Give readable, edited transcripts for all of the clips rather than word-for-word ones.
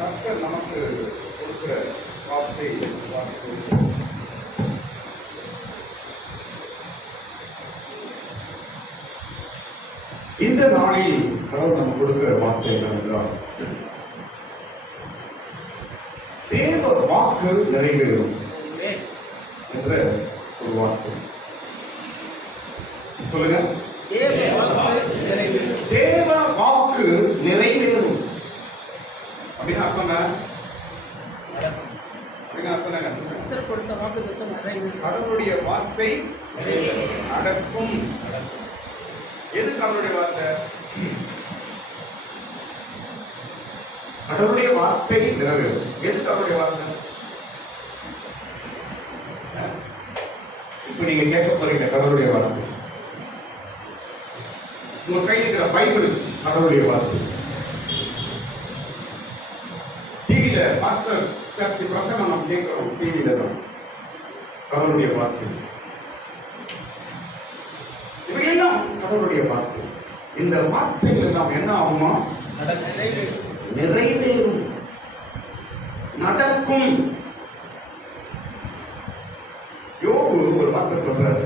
கர்த்தர் நமக்கு கொடுக்கிற வார்த்தை இந்த நாளில் கடவுள் நமக்கு கொடுக்கிற வார்த்தை என்னவென்றால், தேவ வாக்கு நிறைவேறும் என்ற ஒரு வார்த்தை. சொல்லுங்க, தேவ வாக்கு நிறைவேறும் அப்படின்னு அர்த்தம். கடவுளுடைய வார்த்தை நடக்கும். எது கடவுளுடைய வார்த்தை? கடவுளுடைய வார்த்தை நிறைவேறும். எது கடவுளுடைய வார்த்தை? இப்ப நீங்க கேட்க போறீங்க கடவுளுடைய வார்த்தை. உங்க கையில் இருக்கிற பைபிள் கடவுளுடைய வார்த்தை. டிவியில மாஸ்டர் சர்ச் பிரசங்கம் நம்ம கேட்கிறோம், டிவியில தான் கடவுளுடைய வார்த்தை. இவையெல்லாம் கடவுளுடைய வார்த்தை. இந்த வார்த்தைகள் எல்லாம் என்ன ஆகுமா? நிறைவேறும், நடக்கும். யோபு ஒரு வார்த்தை சொல்றாரு,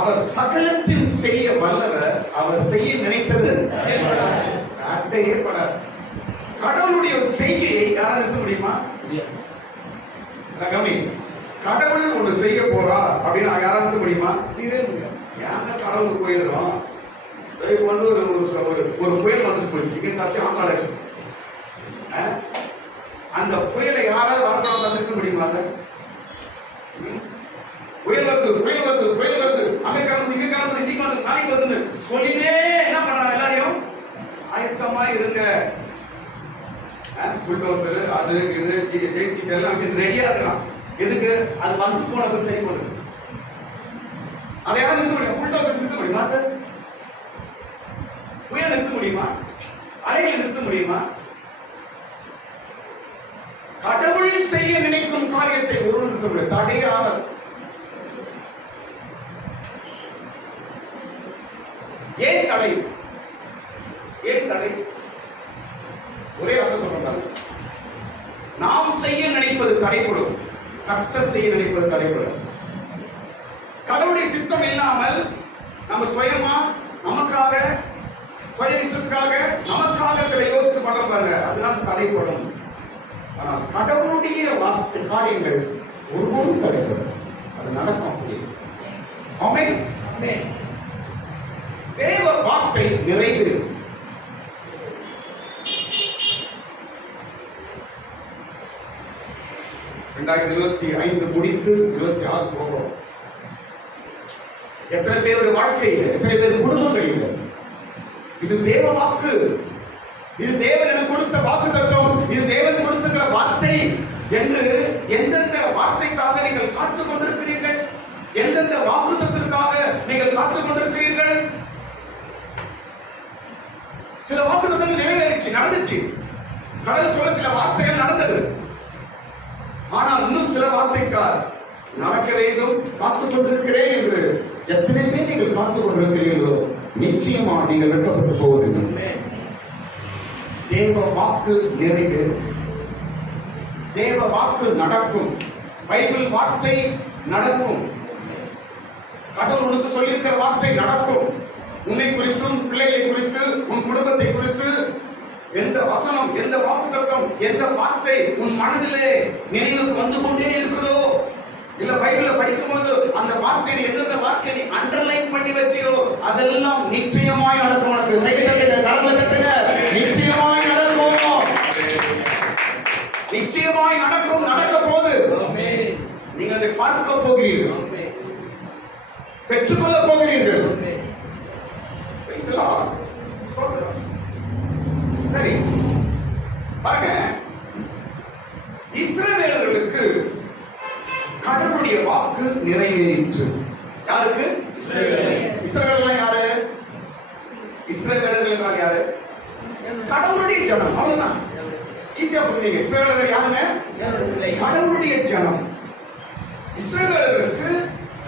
அவர் சகலத்தில் செய்ய வல்லவர், அவர் செய்ய நினைத்தது அட்டையப்படாது. கடவுளுடைய செய்கையை யாரால் நிறுத்த முடியுமா? கடவுள் ஒன்று செய்ய போறா அப்படின்னு யாரால் நிறுத்த முடியுமா? ஏங்க கடவுளுக்கு போயிடும். இப்போ வந்து ஒரு புயல் வந்துட்டு போயிடுச்சு, இங்கே ஆந்திரா எலெக்ஷன். அந்த புயலை யாராவது வரப்படாம நிறுத்த முடியுமா? அதை புயல் வருது, புயல் வருது, புயல் வருது, அங்க கிளம்புது, இங்க கிளம்புது, இன்னைக்கு வந்து நாளைக்கு வருதுன்னு சொல்லினே என்ன பண்றாங்க? எல்லாரையும் ஆயத்தமா இருங்க. புல்டோசர் அது இது ஜேசிபி எல்லாம் ரெடியா இருக்கலாம். எதுக்கு? அது வந்து போன சரி போகுது. அதை யாரும் நிறுத்த முடியும்? புல்டோசர் நிறுத்த முடியுமா? புயல் நிறுத்த முடியுமா? அலைகளை நிறுத்த முடியுமா? கடவுள் செய்ய நினைக்கும் காரியத்தை ஒருவர் நிறுத்த முடியும். தடையாளர். ஏன் தடை? ஏன் தடை? ஒரே அர்த்தம் சொல்றாங்க. நாம் செய்ய நினைப்பது தடைப்படும், கர்த்தர் செய்ய நினைப்பது தடைப்படும். கடவுளுடைய சித்தம் இல்லாமல் நம்ம சுயமா நமக்காக சுய இஷ்டத்துக்காக நமக்காக சில யோசித்து பண்றோம் பாருங்க, அதனால தடைப்படும். ஆனால் கடவுளுடைய வார்த்தை காரியங்கள் ஒருபோதும் தடைப்படும், அது நடக்கும். ஆமென். தேவ வார்த்தை நிறைவேறும். ரெண்டாயிரத்தி 25 முடித்து 26 போகிறோம். எத்தனை பேருடைய வாழ்க்கையில், எத்தனை பேர் குடும்பங்களில் இது தேவ வாக்கு, இது தேவன் எனக்கு கொடுத்த வாக்கு தத்துவம், இது தேவன் கொடுத்துக்கிற வார்த்தை என்று எந்தெந்த வார்த்தைக்காக நீங்கள் காத்துக் கொண்டிருக்கிறீர்கள்? எந்தெந்த வாக்கு தத்துவத்திற்காக நீங்கள் காத்துக் கொண்டிருக்கிறீர்கள்? சில வாக்கு தத்துவங்கள் நிறைவேறிச்சு, நடந்துச்சு. கடவுள் சொல்ல சில வார்த்தைகள் நடந்தது. ஆனால் இன்னும் சில வார்த்தைக்கால் நடக்க வேண்டும், காத்துக் கொண்டிருக்கிறேன் என்று எத்தனை பேர் நீங்கள் காத்துக் கொண்டிருக்கிறீர்களோ நிச்சயமா நீங்கள் வெட்கப்பட்டு போவீர்கள். தேவ வாக்கு நிறைவேறும், தேவ வாக்கு நடக்கும், பைபிள் வார்த்தை நடக்கும், கடவுள் உனக்கு சொல்லியிருக்கிற வார்த்தை நடக்கும். உன்னை குறித்தும் பிள்ளைகளை குறித்து உன் குடும்பத்தை குறித்து எந்த வசனம், எந்த வாக்குத்தத்தம், எந்த வார்த்தை உன் மனதிலே நினைவுக்கு வந்து கொண்டே இருக்கிறதோ, இல்ல பைபிளை படிக்கும் போது அந்த வார்த்தையை எந்தெந்த வார்த்தை நீ அண்டர்லைன் பண்ணி வச்சியோ அதெல்லாம் நிச்சயமாய் நடக்கும். உனக்கு கை தட்டுங்க, கரங்களை தட்டுங்க. நிச்சயமாய் நடக்கும், நிச்சயமாய் நடக்கும், நடக்க போகுது. நீங்கள் அதை பார்க்க போகிறீர்கள், பெற்றுக்கொள்ள போகிறீர்கள். சரி பாருங்க, இஸ்ரவேலர்களுக்கு கடவுளுடைய வாக்கு நிறைவேறிற்று. யாருக்கு? இஸ்ரவேலர்கள் யாரு? இஸ்ரவேலர்கள் என்றால் யாரு? கடவுளுடைய ஜனம். அவ்வளவுதான், ஈஸியா புரியுங்க. இஸ்ரவேலர்கள் யாருங்க? கடவுளுடைய ஜனம். இஸ்ரவேலர்களுக்கு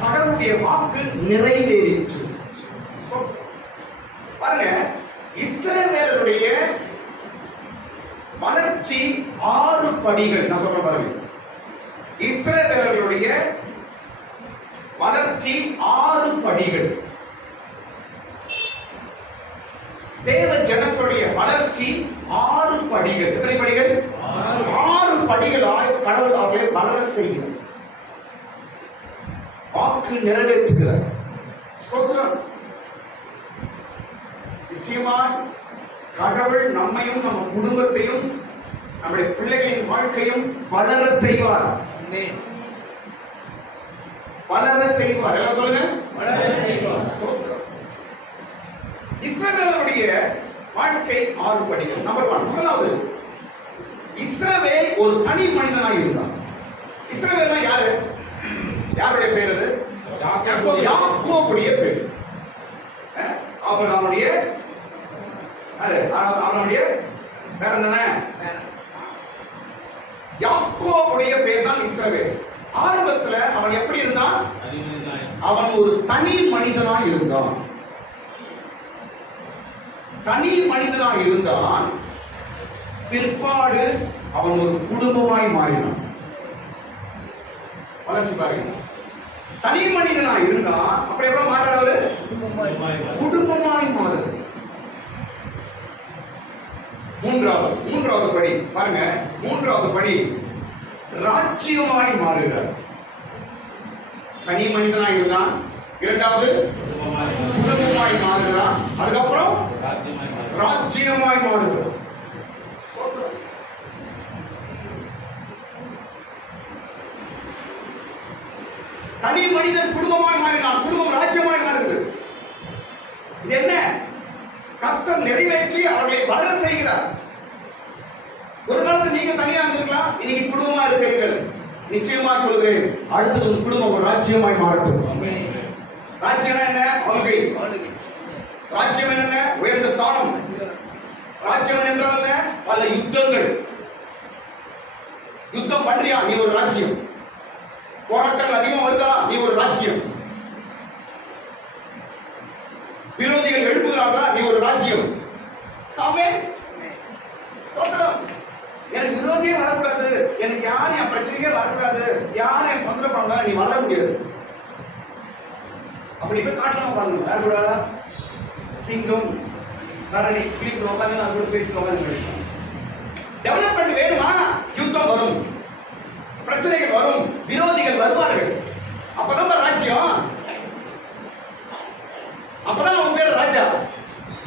கடவுளுடைய வாக்கு நிறைவேறிற்று. பாருங்க, இஸ்ரவேலருடைய வளர்ச்சி 6 படிகள். நான் சொல்றேன் பாருங்க, இஸ்ரவேலர்களுடைய வளர்ச்சி 6 படிகள். தேவ ஜனத்துடைய வளர்ச்சி 6 படிகள். எத்தனை படிகள்? 6 படிகளாய் கடவுள் அவர்களை வளர செய்கிறார், வாக்கு நிறைவேற்றுகிறார். ஸ்தோத்திரம். நிச்சயமா கடவுள் நம்மையும் நம்ம குடும்பத்தையும் நம்முடைய பிள்ளைகளின் வாழ்க்கையும் வளர செய்வார், வளர செய்வார். எல்லாம் சொல்லுங்க, வளர செய்வார். ஸ்தோத்திரம். இஸ்ரவேலுடைய வாழ்க்கை 6 படிகள். நம்பர் 1, முதலாவது, இஸ்ரவேல் ஒரு தனி மனிதனாய் இருந்தான். இஸ்ரவேல்னா யாரு? யாருடைய பேர் அது? யாக்கோபுடைய பேர். அவனுடைய வேற என்ன? யாக்கோபுடைய பேர் தான் இஸ்ரவேல். ஆரம்பத்துல அவன் எப்படி இருந்தான்? அவன் ஒரு தனி மனிதனாய் இருந்தான். தனி மனிதனாய் இருந்தான். பிற்பாடு அவன் ஒரு குடும்பமாய் மாறினான். வளர்ச்சி பாருங்க. தனி மனிதனாய் இருந்தான், அப்புறம் எவ்வளவு மாறாரு? குடும்பமாய் மாறு. மூன்றாவது படி பாருங்க. மூன்றாவது படி ராஜ்யமாய் மாறுகிறார். தனி மனிதனாய் இருந்தான், இரண்டாவது குடும்பமாய் மாறுகிறான், அதுக்கப்புறம் ராஜ்யமாய் மாறுகிறான். தனி மனிதன் குடும்பமாய் மாறினான், குடும்பம் ராஜ்யமாய் மாறுகிறது. இது என்ன? கர்த்தர் நிறைவேற்றி அவர்களை வளர செய்கிறார். ஒரு காலத்தில் நீங்க தனியா இருந்திருக்கலாம், இன்னைக்கு குடும்பமா இருக்கிறீர்கள். நிச்சயமா சொல்கிறேன், அடுத்தது உன் குடும்பம் ஒரு ராஜ்யமாய் மாறட்டும். ராஜ்யம் என்ன? ஆளுகை. ராஜ்யம் என்ன? உயர்ந்த ஸ்தானம். ராஜ்யம் என்றால் என்ன? பல யுத்தங்கள். யுத்தம் பண்றியா? நீ ஒரு ராஜ்யம். போராட்டங்கள் அதிகமா வருதா? நீ ஒரு ராஜ்யம். விரோதிகள் எழுப்புகிறார்களா? நீ ஒரு ராஜ்யம். ஆமென். ஸ்தோத்திரம். எனக்கு விரோதியே வரக்கூடாது, எனக்கு யாரும் என் பிரச்சனையே வரக்கூடாது, யாரும் என் தொந்தரவு பண்ணாலும் நீ வளர முடியாது. அப்படி போய் காட்டலாம் உட்காந்து யார் கூட? சிங்கம் கரணி கிளிக்கு உட்காந்து அது கூட பேசி உட்காந்து. டெவலப்மெண்ட் வேணுமா? யுத்தம் வரும், பிரச்சனைகள் வரும், விரோதிகள் வருவார்கள். அப்பதான் ராஜ்யம், அப்பதான் அவன் பேர் ராஜா.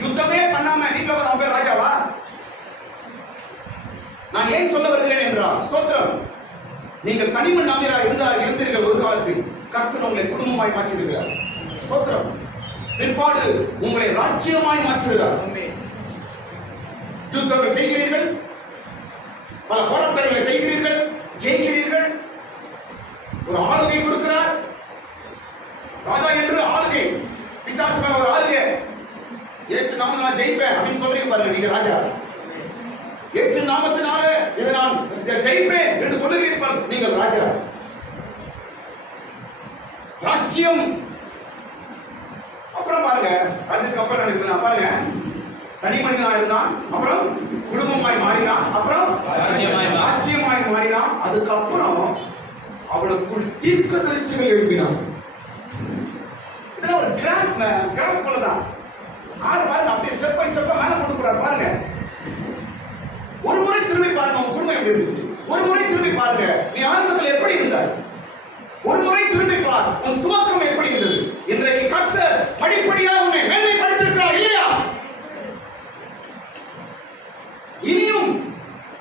யுத்தமே பண்ணாம வீட்டுல அவன் பேர் ராஜாவா? நான் ஏன் சொல்ல வருகிறேன் என்றால், ஸ்தோத்திரம், நீங்கள் தனிமண்ணாமையா இருந்தீர்கள் ஒரு காலத்தில். கர்த்தர் உங்களை குடும்பமாய் மாற்றிருக்கிறார். ஸ்தோத்திரம். பிற்பாடு உங்களை ராஜ்யமாய் மாற்றுகிறார். யுத்தங்கள் செய்கிறீர்கள், பல போராட்டங்களை செய்கிறீர்கள், ஜெயிக்கிறீர்கள். ஒரு ஆளுகை கொடுக்கிறார். ராஜா என்று ஆளுகை, பிசாசு மேல ஒரு ஆளுகை. இயேசு நாமத்தினால நான் ஜெயிப்பேன் அப்படின்னு சொல்றீங்க பாருங்க, நீங்க ராஜா. இயேசு நாமத்தினால இதை நான் ஜெயிப்பேன் என்று சொல்லுகிறீர்கள், நீங்கள் ராஜா. ராஜ்யம். அப்புறம் பாருங்க, ராஜ்யத்துக்கு அப்புறம் நடக்குது பாருங்க. தனி மனிதனா இருந்தான், அப்புறம் குடும்பமாய் மாறினான், அப்புறம் ராஜ்யமாய் மாறினான். அதுக்கப்புறம் அவனுக்குள் தீர்க்கதரிசிகள் எழுப்பினான். இதெல்லாம் ஒரு கிராஃப் போலதான். பாருங்க, அப்படியே ஸ்டெப் பை ஸ்டெப்பா மேல கொண்டு போறாரு பாருங்க. ஒரு முறை திரும்பி பாருங்க, உங்க குடும்பம் எப்படி இருந்துச்சு. ஒரு முறை திரும்பி பாருங்க, நீ ஆரம்பத்தில் எப்படி இருந்தாய். ஒரு முறை திரும்பி பார், உன் துவக்கம் எப்படி இருந்தது. இன்றைக்கு கர்த்தர் படிப்படியாக உன்னை மேன்மைப்படுத்தியிருக்கிறார் இல்லையா? இனியும்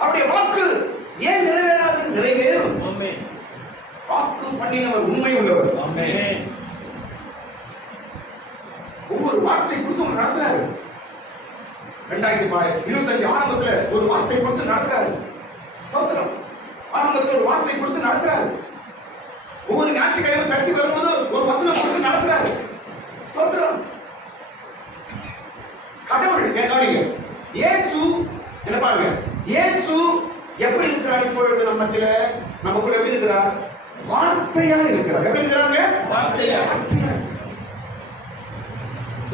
அவருடைய வாக்கு ஏன் நிறைவேறாது? நிறைவேறும். வாக்கு பண்ணினவர் உண்மை உள்ளவர். ஒவ்வொரு வார்த்தை கொடுத்து நடத்துறாரு. 2025 ஆரம்பத்துல ஒரு வார்த்தை கொடுத்து நடத்துறாரு. ஸ்தோத்திரம். ஆரம்பத்துல ஒரு வார்த்தை கொடுத்து நடத்துறாரு. ஒவ்வொரு ஞாயிற்றுக்கிழமை சர்ச்சுக்கு வரும்போது ஒரு வசனம் கொடுத்து நடத்துறாரு. ஸ்தோத்திரம். கடவுள் கவனிங்க. இயேசு என்ன பாருங்க, இயேசு எப்படி இருக்கிறார்? இப்பொழுது நமக்குள்ள எப்படி இருக்கிறார்? வார்த்தையா இருக்கிறார். எப்படி இருக்கிறாங்க? வார்த்தையா.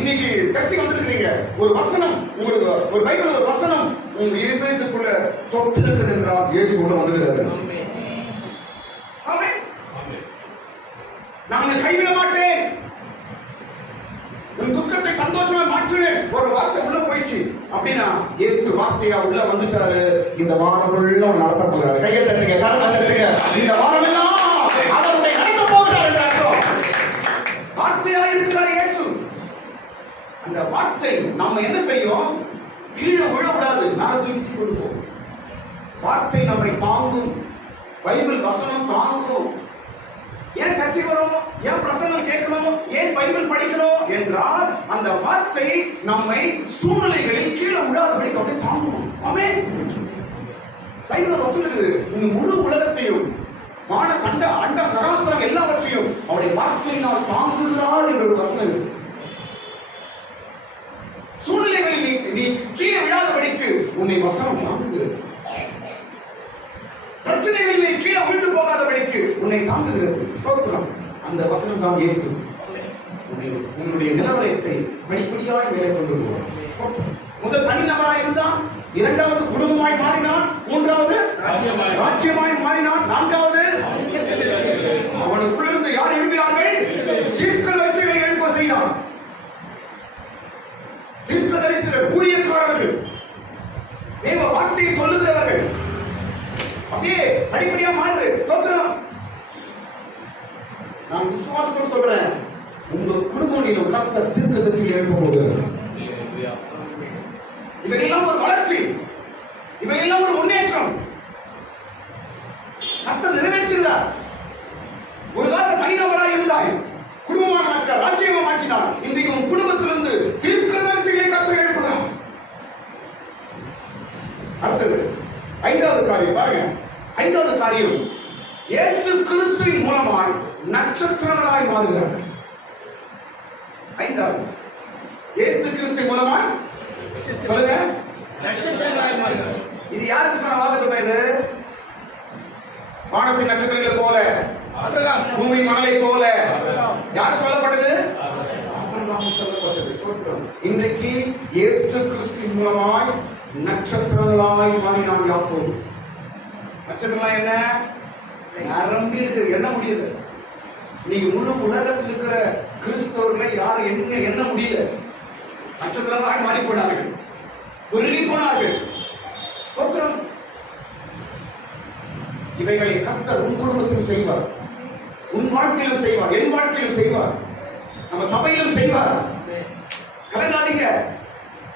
இன்னைக்கு சர்ச்சுக்கு வந்திருக்கிறீங்க, ஒரு வசனம், உங்களுக்கு ஒரு பைபிள் ஒரு வசனம் உங்க இதயத்துக்குள்ள தொட்டு இருக்கிறது என்றால் இயேசு உள்ள வந்துகிறாரு. ஆமென். நான் உன்னை கைவிட மாட்டேன், உன் துக்கத்தை சந்தோஷமா மாற்றுவேன். ஒரு வார்த்தை உள்ள போயிடுச்சு அப்படின்னா இயேசு வார்த்தையா உள்ள வந்துட்டாரு. இந்த வாரம் உள்ள நடத்த போகிறாரு. கையை தட்டுங்க, கரங்களை தட்டுங்க. இந்த வாரம் எல்லாம் அவருடைய நடத்த போகிறார் என்ற அர்த்தம். வார்த்தையா இருக்கிறார் இயேசு. அந்த வார்த்தை நாம என்ன செய்யும்? கீழே விழக்கூடாது, மேல தூக்கி கொண்டு போகும். வார்த்தை நம்மை தாங்கும். பைபிள் வசனம் தாங்கும். ஏன் சர்ச்சை வரும்? ஏன் பிரசங்கம் கேட்கணும்? ஏன் பைபிள் படிக்கணும் என்றால் அந்த வார்த்தை நம்மை சூழ்நிலைகளில் கீழே விடாதபடி அப்படியே தாங்கணும். ஆமென். பைபிள் வசனம் இந்த முழு உலகத்தையும் வான சண்ட அண்ட சராசரம் எல்லாவற்றையும் அவருடைய வார்த்தையினால் தாங்குகிறார் என்ற ஒரு வசனம். சூழ்நிலைகளில் நீ கீழே விழாதபடிக்கு உன்னை வசனம் தாங்குகிறது. பிரச்சனைகளிலே கீழே விழுந்து போகாதபடிக்கு உன்னை தாங்குகிறது. ஸ்தோத்திரம். அந்த வசனம் தான் இயேசு. உன்னுடைய நிலவரத்தை படிப்படியாய் மேலே கொண்டு வருவார். முதல் தனிநபராய் இருந்தான், இரண்டாவது குடும்பமாய் மாறினான், மூன்றாவது ராஜ்யமாய் மாறினான், நான்காவது அவனுக்குள்ளிருந்து யார் எழுப்பினார்கள்? தீர்க்கதரிசிகளை எழுப்ப செய்தான். தீர்க்கதரிசிகள், ஊழியக்காரர்கள், தேவ வார்த்தையை சொல்லுகிறவர்கள் அப்படியே படிப்படியா மாறுது. ஸ்தோத்திரம். நான் விசுவாசத்தோடு சொல்றேன், உங்க குடும்பங்களிலும் கர்த்தர் தீர்க்கதரிசிகளை எழுப்ப போகிறார். இவையெல்லாம் ஒரு வளர்ச்சி, இவையெல்லாம் ஒரு முன்னேற்றம். கர்த்தர் நிறைவேற்றுகிறார். ஒரு காலத்துல தனிநபராக இருந்தாய், குடும்பமா மாற்றார், ராஜ்யமா மாற்றினார். இன்றைக்கு உன் குடும்பத்திலிருந்து தீர்க்கதரிசிகளை கர்த்தர் எழுப்புகிறார். அடுத்தது ஐந்தாவது காரியம் பாருங்க. ஐந்தாவது காரியம், இயேசு கிறிஸ்துவின் மூலமாய் நட்சத்திரங்களாய் மாறுகிறார். ஐந்தாவது, இயேசு கிறிஸ்து மூலமாய் சொல்லுங்க, நட்சத்திரங்களாய் மாறுகிறார். இது யாருக்கு சொன்ன வாக்குத்தத்தம்? இது வானத்தின் நட்சத்திரங்களை போல, பூமி மணலை போல யார் சொல்லப்பட்டது? ஆபிரகாம் சொல்லப்பட்டது. ஸ்தோத்திரம். இன்றைக்கு இயேசு கிறிஸ்துவின் மூலமாய் நட்சத்திரங்களாய் மாறினான் யாக்கோபு. நட்சத்திரங்களா என்ன? நிரம்பி இருக்கு, எண்ண முடியல. நீங்க முழு உலகத்தில் இருக்கிற கிறிஸ்தவர்களை யாரும் எண்ண முடியல. நட்சத்திரங்களாய் மாறி போனார்கள், உருகி போனார்கள். ஸ்தோத்திரம். இவைகளை கர்த்தர் உன் குடும்பத்திலும் செய்வார், உன் வாழ்க்கையிலும் செய்வார், என் வாழ்க்கையிலும் செய்வார், நம்ம சபையிலும் செய்வார். கலங்காதீங்க.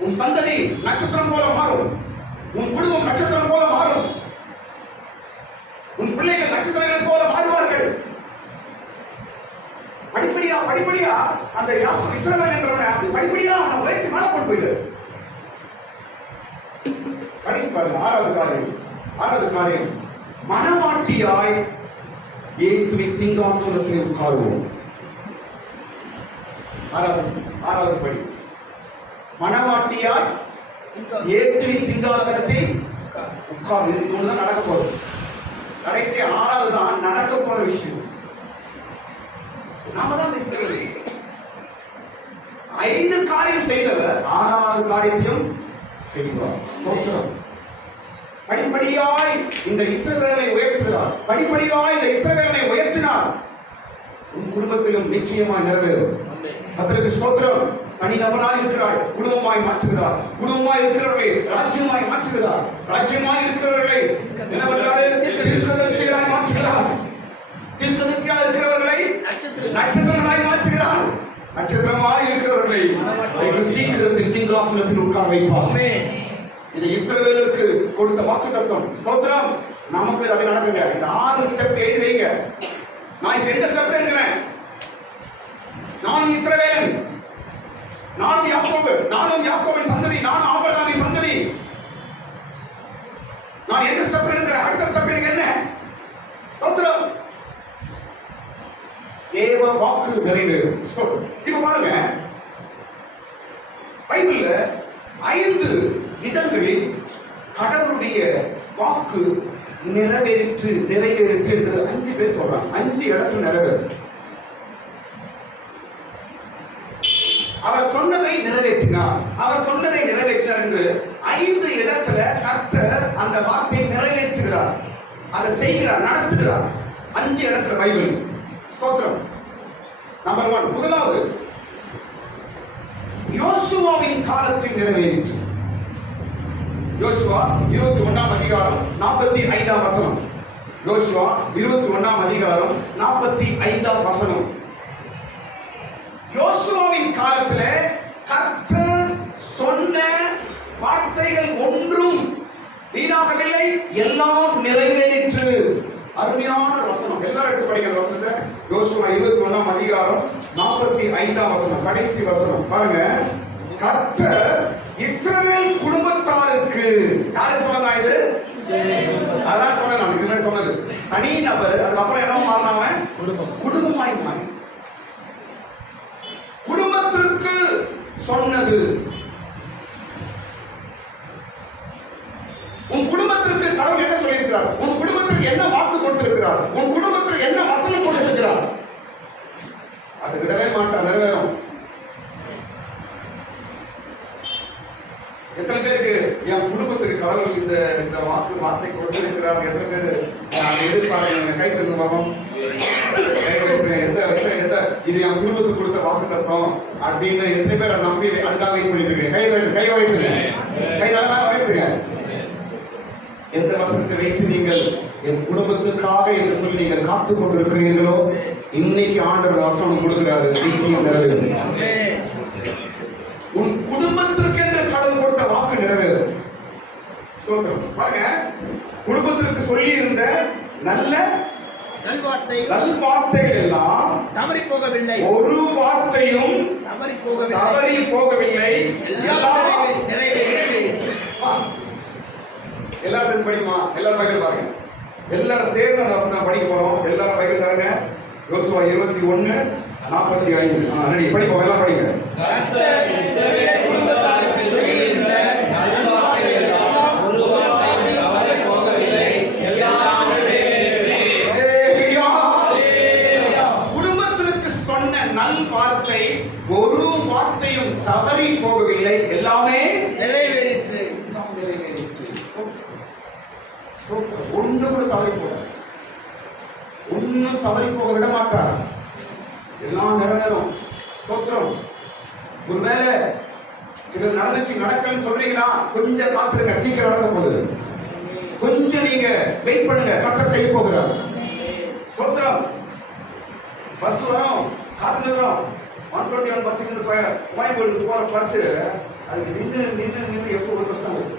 உன் சந்ததி நட்சத்திரம் போல மாறும், உன் குடும்பம் நட்சத்திரம் போல மாறும், உன் பிள்ளைகள் நட்சத்திரங்கள் போல மாறுவார்கள். படிப்படியா படிப்படியா அந்த யாக்கோபு இஸ்ரவேல் என்றவனை படிப்படியா அவனை உயர்த்தி மேல கொண்டு போயிடு. கடைசி பாருங்க, ஆறாவது காரியம், மனவாட்டியாய் இயேசுவின் சிங்காசனத்தில் உட்காருவோம். ஆறாவது படி, மனவாட்டியாய் இயேசுவின் சிங்காசனத்தில் உட்கார்ந்து. இது ஒண்ணுதான் நடக்க போகுது. கடைசி ஆறாவது தான் நடக்க போற விஷயம். நாம தான் 5 காரியம் செய்தவர் 6வது காரியத்தையும் செய்வார். ஸ்தோத்திரம். படிப்படியாய் இந்த இஸ்ரவேலை உயர்த்துகிறார். படிப்படியாய் இந்த இஸ்ரவேலை உயர்த்தினார். உன் குடும்பத்திலும் நிச்சயமாய் நிறைவேறும். கர்த்தருக்கு ஸ்தோத்திரம். தனிநபராய் இருக்கிறாய், குடும்பமாய் மாற்றுகிறார். குடும்பமாய் இருக்கிறவர்களை ராஜ்யமாய் மாற்றுகிறார். ராஜ்யமாய் இருக்கிறவர்களை என்ன பண்றாரு? தீர்க்கதரிசிகளாய் மாற்றுகிறார். தீர்க்கதரிசியா இருக்கிறவர்களை நட்சத்திரங்களாய் மாற்றுகிறார். நட்சத்திரமாய் இருக்கிறவர்களை சீக்கிரத்தில் சிங்காசனத்தில் உட்கார வைப்பார். இது இஸ்ரவேலுக்கு கொடுத்த வாக்குத்தத்தம். ஸ்தோத்திரம். நமக்கு அது நடக்குங்க. இந்த 6 ஸ்டெப் எழுதி வைங்க. நான் இப்ப எந்த ஸ்டெப்ல இருக்கிறேன்? நான் இஸ்ரவேலன், நானும் யாக்கோபின் சந்ததி, நான் ஆபிரகாமின் சந்ததி. நான் எந்த ஸ்டெப்ல இருக்கிறேன்? அடுத்த ஸ்டெப் எனக்கு என்ன? ஸ்தோத்திரம். தேவ வாக்கு நிறைவேறும். இப்ப பாருங்க, பைபிள்ல 5 இடங்களில் கடவுளுடைய வாக்கு நிறைவேறிற்று என்று 5 பேர் சொல்றாங்க. 5 இடத்துல நிறைவேறும். அவர் சொன்னதை நிறைவேற்றினார் என்று 5 இடத்துல கர்த்தர் அந்த வார்த்தை அதை செய்கிறார், நடத்துகிறார். 5 இடத்துல பைபிள். ஸ்தோத்திரம். நம்பர் 1, முதலாவது யோசுவாவின் காலத்தில் நிறைவேறிற்று. யோசுவா 21ஆம் அதிகாரம் 45ஆம் வசனம். யோசுவா 21ஆம் அதிகாரம் 45ஆம் வசனம். யோசுவாவின் காலத்திலே கர்த்தர் சொன்ன வார்த்தைகள் ஒன்றும் வீணாகவில்லை, எல்லாம் நிறைவேறிற்று. அருமையான வசனம். எல்லாரும் எடுத்து படிக்கிற வசனத்தை. யோசுவா 21ஆம் அதிகாரம் 45ஆம் வசனம், கடைசி வசனம் பாருங்க. கர்த்தர் இஸ்ரவேல் குடும்பத்தாருக்கு, யாருக்கு சொன்னதா இது? அதான் சொன்னேன் நான் இதுமே சொன்னது. தனி நபர், அதுக்கப்புறம் என்ன மாறினாம? குடும்பமாய் மாறி. குடும்பத்திற்கு சொன்னது. உன் குடும்பத்திற்கு கடவுள் என்ன சொல்லியிருக்கிறார்? உன் குடும்பத்திற்கு என்ன வாக்கு கொடுத்திருக்கிறார்? உன் குடும்பத்திற்கு என்ன வசனம் கொடுத்திருக்கிறார்? அதை விடவே மாட்டார், நிறைவேறும். எத்தனை பேருக்கு என் குடும்பத்துக்கு கடவுள் இந்த வார்த்தை கொடுத்திருக்கிறார்? எத்தனை பேர் எதிர்பார்க்க? கை தந்து பாப்போம். இது என் குடும்பத்துக்கு கொடுத்த வாக்கு தத்துவம் அப்படின்னு எத்தனை பேரை நம்பி அதுக்காக வெயிட் பண்ணிட்டு இருக்கேன்? கை வைத்துங்க, வைத்துங்க. எந்த வசனத்தை வைத்து நீங்கள் என் குடும்பத்துக்காக என்று சொல்லி நீங்கள் காத்துக் கொண்டிருக்கிறீர்களோ, இன்னைக்கு ஆண்டவர் வசனம் கொடுக்கிறாரு, நிச்சயம் நிறைவேறும். உன் குடும்பத்திற்கு என்று கடவுள் கொடுத்த வாக்கு நிறைவேறும். ஸ்தோத்திரம். பாருங்க, குடும்பத்திற்கு சொல்லி இருந்த நல்ல நல்வார்த்தைகள் எல்லாம் தவறி போகவில்லை, ஒரு வார்த்தையும் தவறி போகவில்லை, எல்லாம் நிறைவேறிற்று. எல்லாரும் சேர்ந்து படிக்குமா? எல்லாரும் பைபிள் பாருங்க. எல்லாரும் சேர்ந்து அந்த வசனம் படிக்க போறோம். எல்லாரும் பைபிள் தரங்க. யோசுவா 21:45. ரெடி, படிப்போம். எல்லாம் படிங்க. கர்த்தர் இஸ்ரவேல் குடும்பத்தாருக்கு சொல்லியிருந்த நல்வார்த்தைகள் எல்லாம் ஒரு வார்த்தையும் தவறி போகவில்லை, எல்லாம் நிறைவேறிற்று. குடும்பத்திற்கு சொன்ன நல்வார்த்தை ஒரு வார்த்தையும் தவறி போகவில்லை, எல்லாமே நிறைவேறிற்று. ஒண்ணு கூட தவறி போக, ஒன்னும் தவறி போக விட மாட்டார். எல்லாம் நிறைவேறும். ஸ்தோத்திரம். ஒருவேளை சிலது நடந்துச்சு, நடக்கன்னு சொல்றீங்கன்னா கொஞ்சம் காத்துருங்க, சீக்கிரம் நடக்க போகுது. கொஞ்சம் நீங்க வெயிட் பண்ணுங்க, கர்த்தர் செய்ய போகிறார். ஸ்தோத்திரம். பஸ் வரும், காத்து நிறுறோம். 121 பஸ்ஸுக்கு கோயம்பேடு போற பஸ், அதுக்கு நின்று எப்போ ஒரு பஸ் தான் வருது?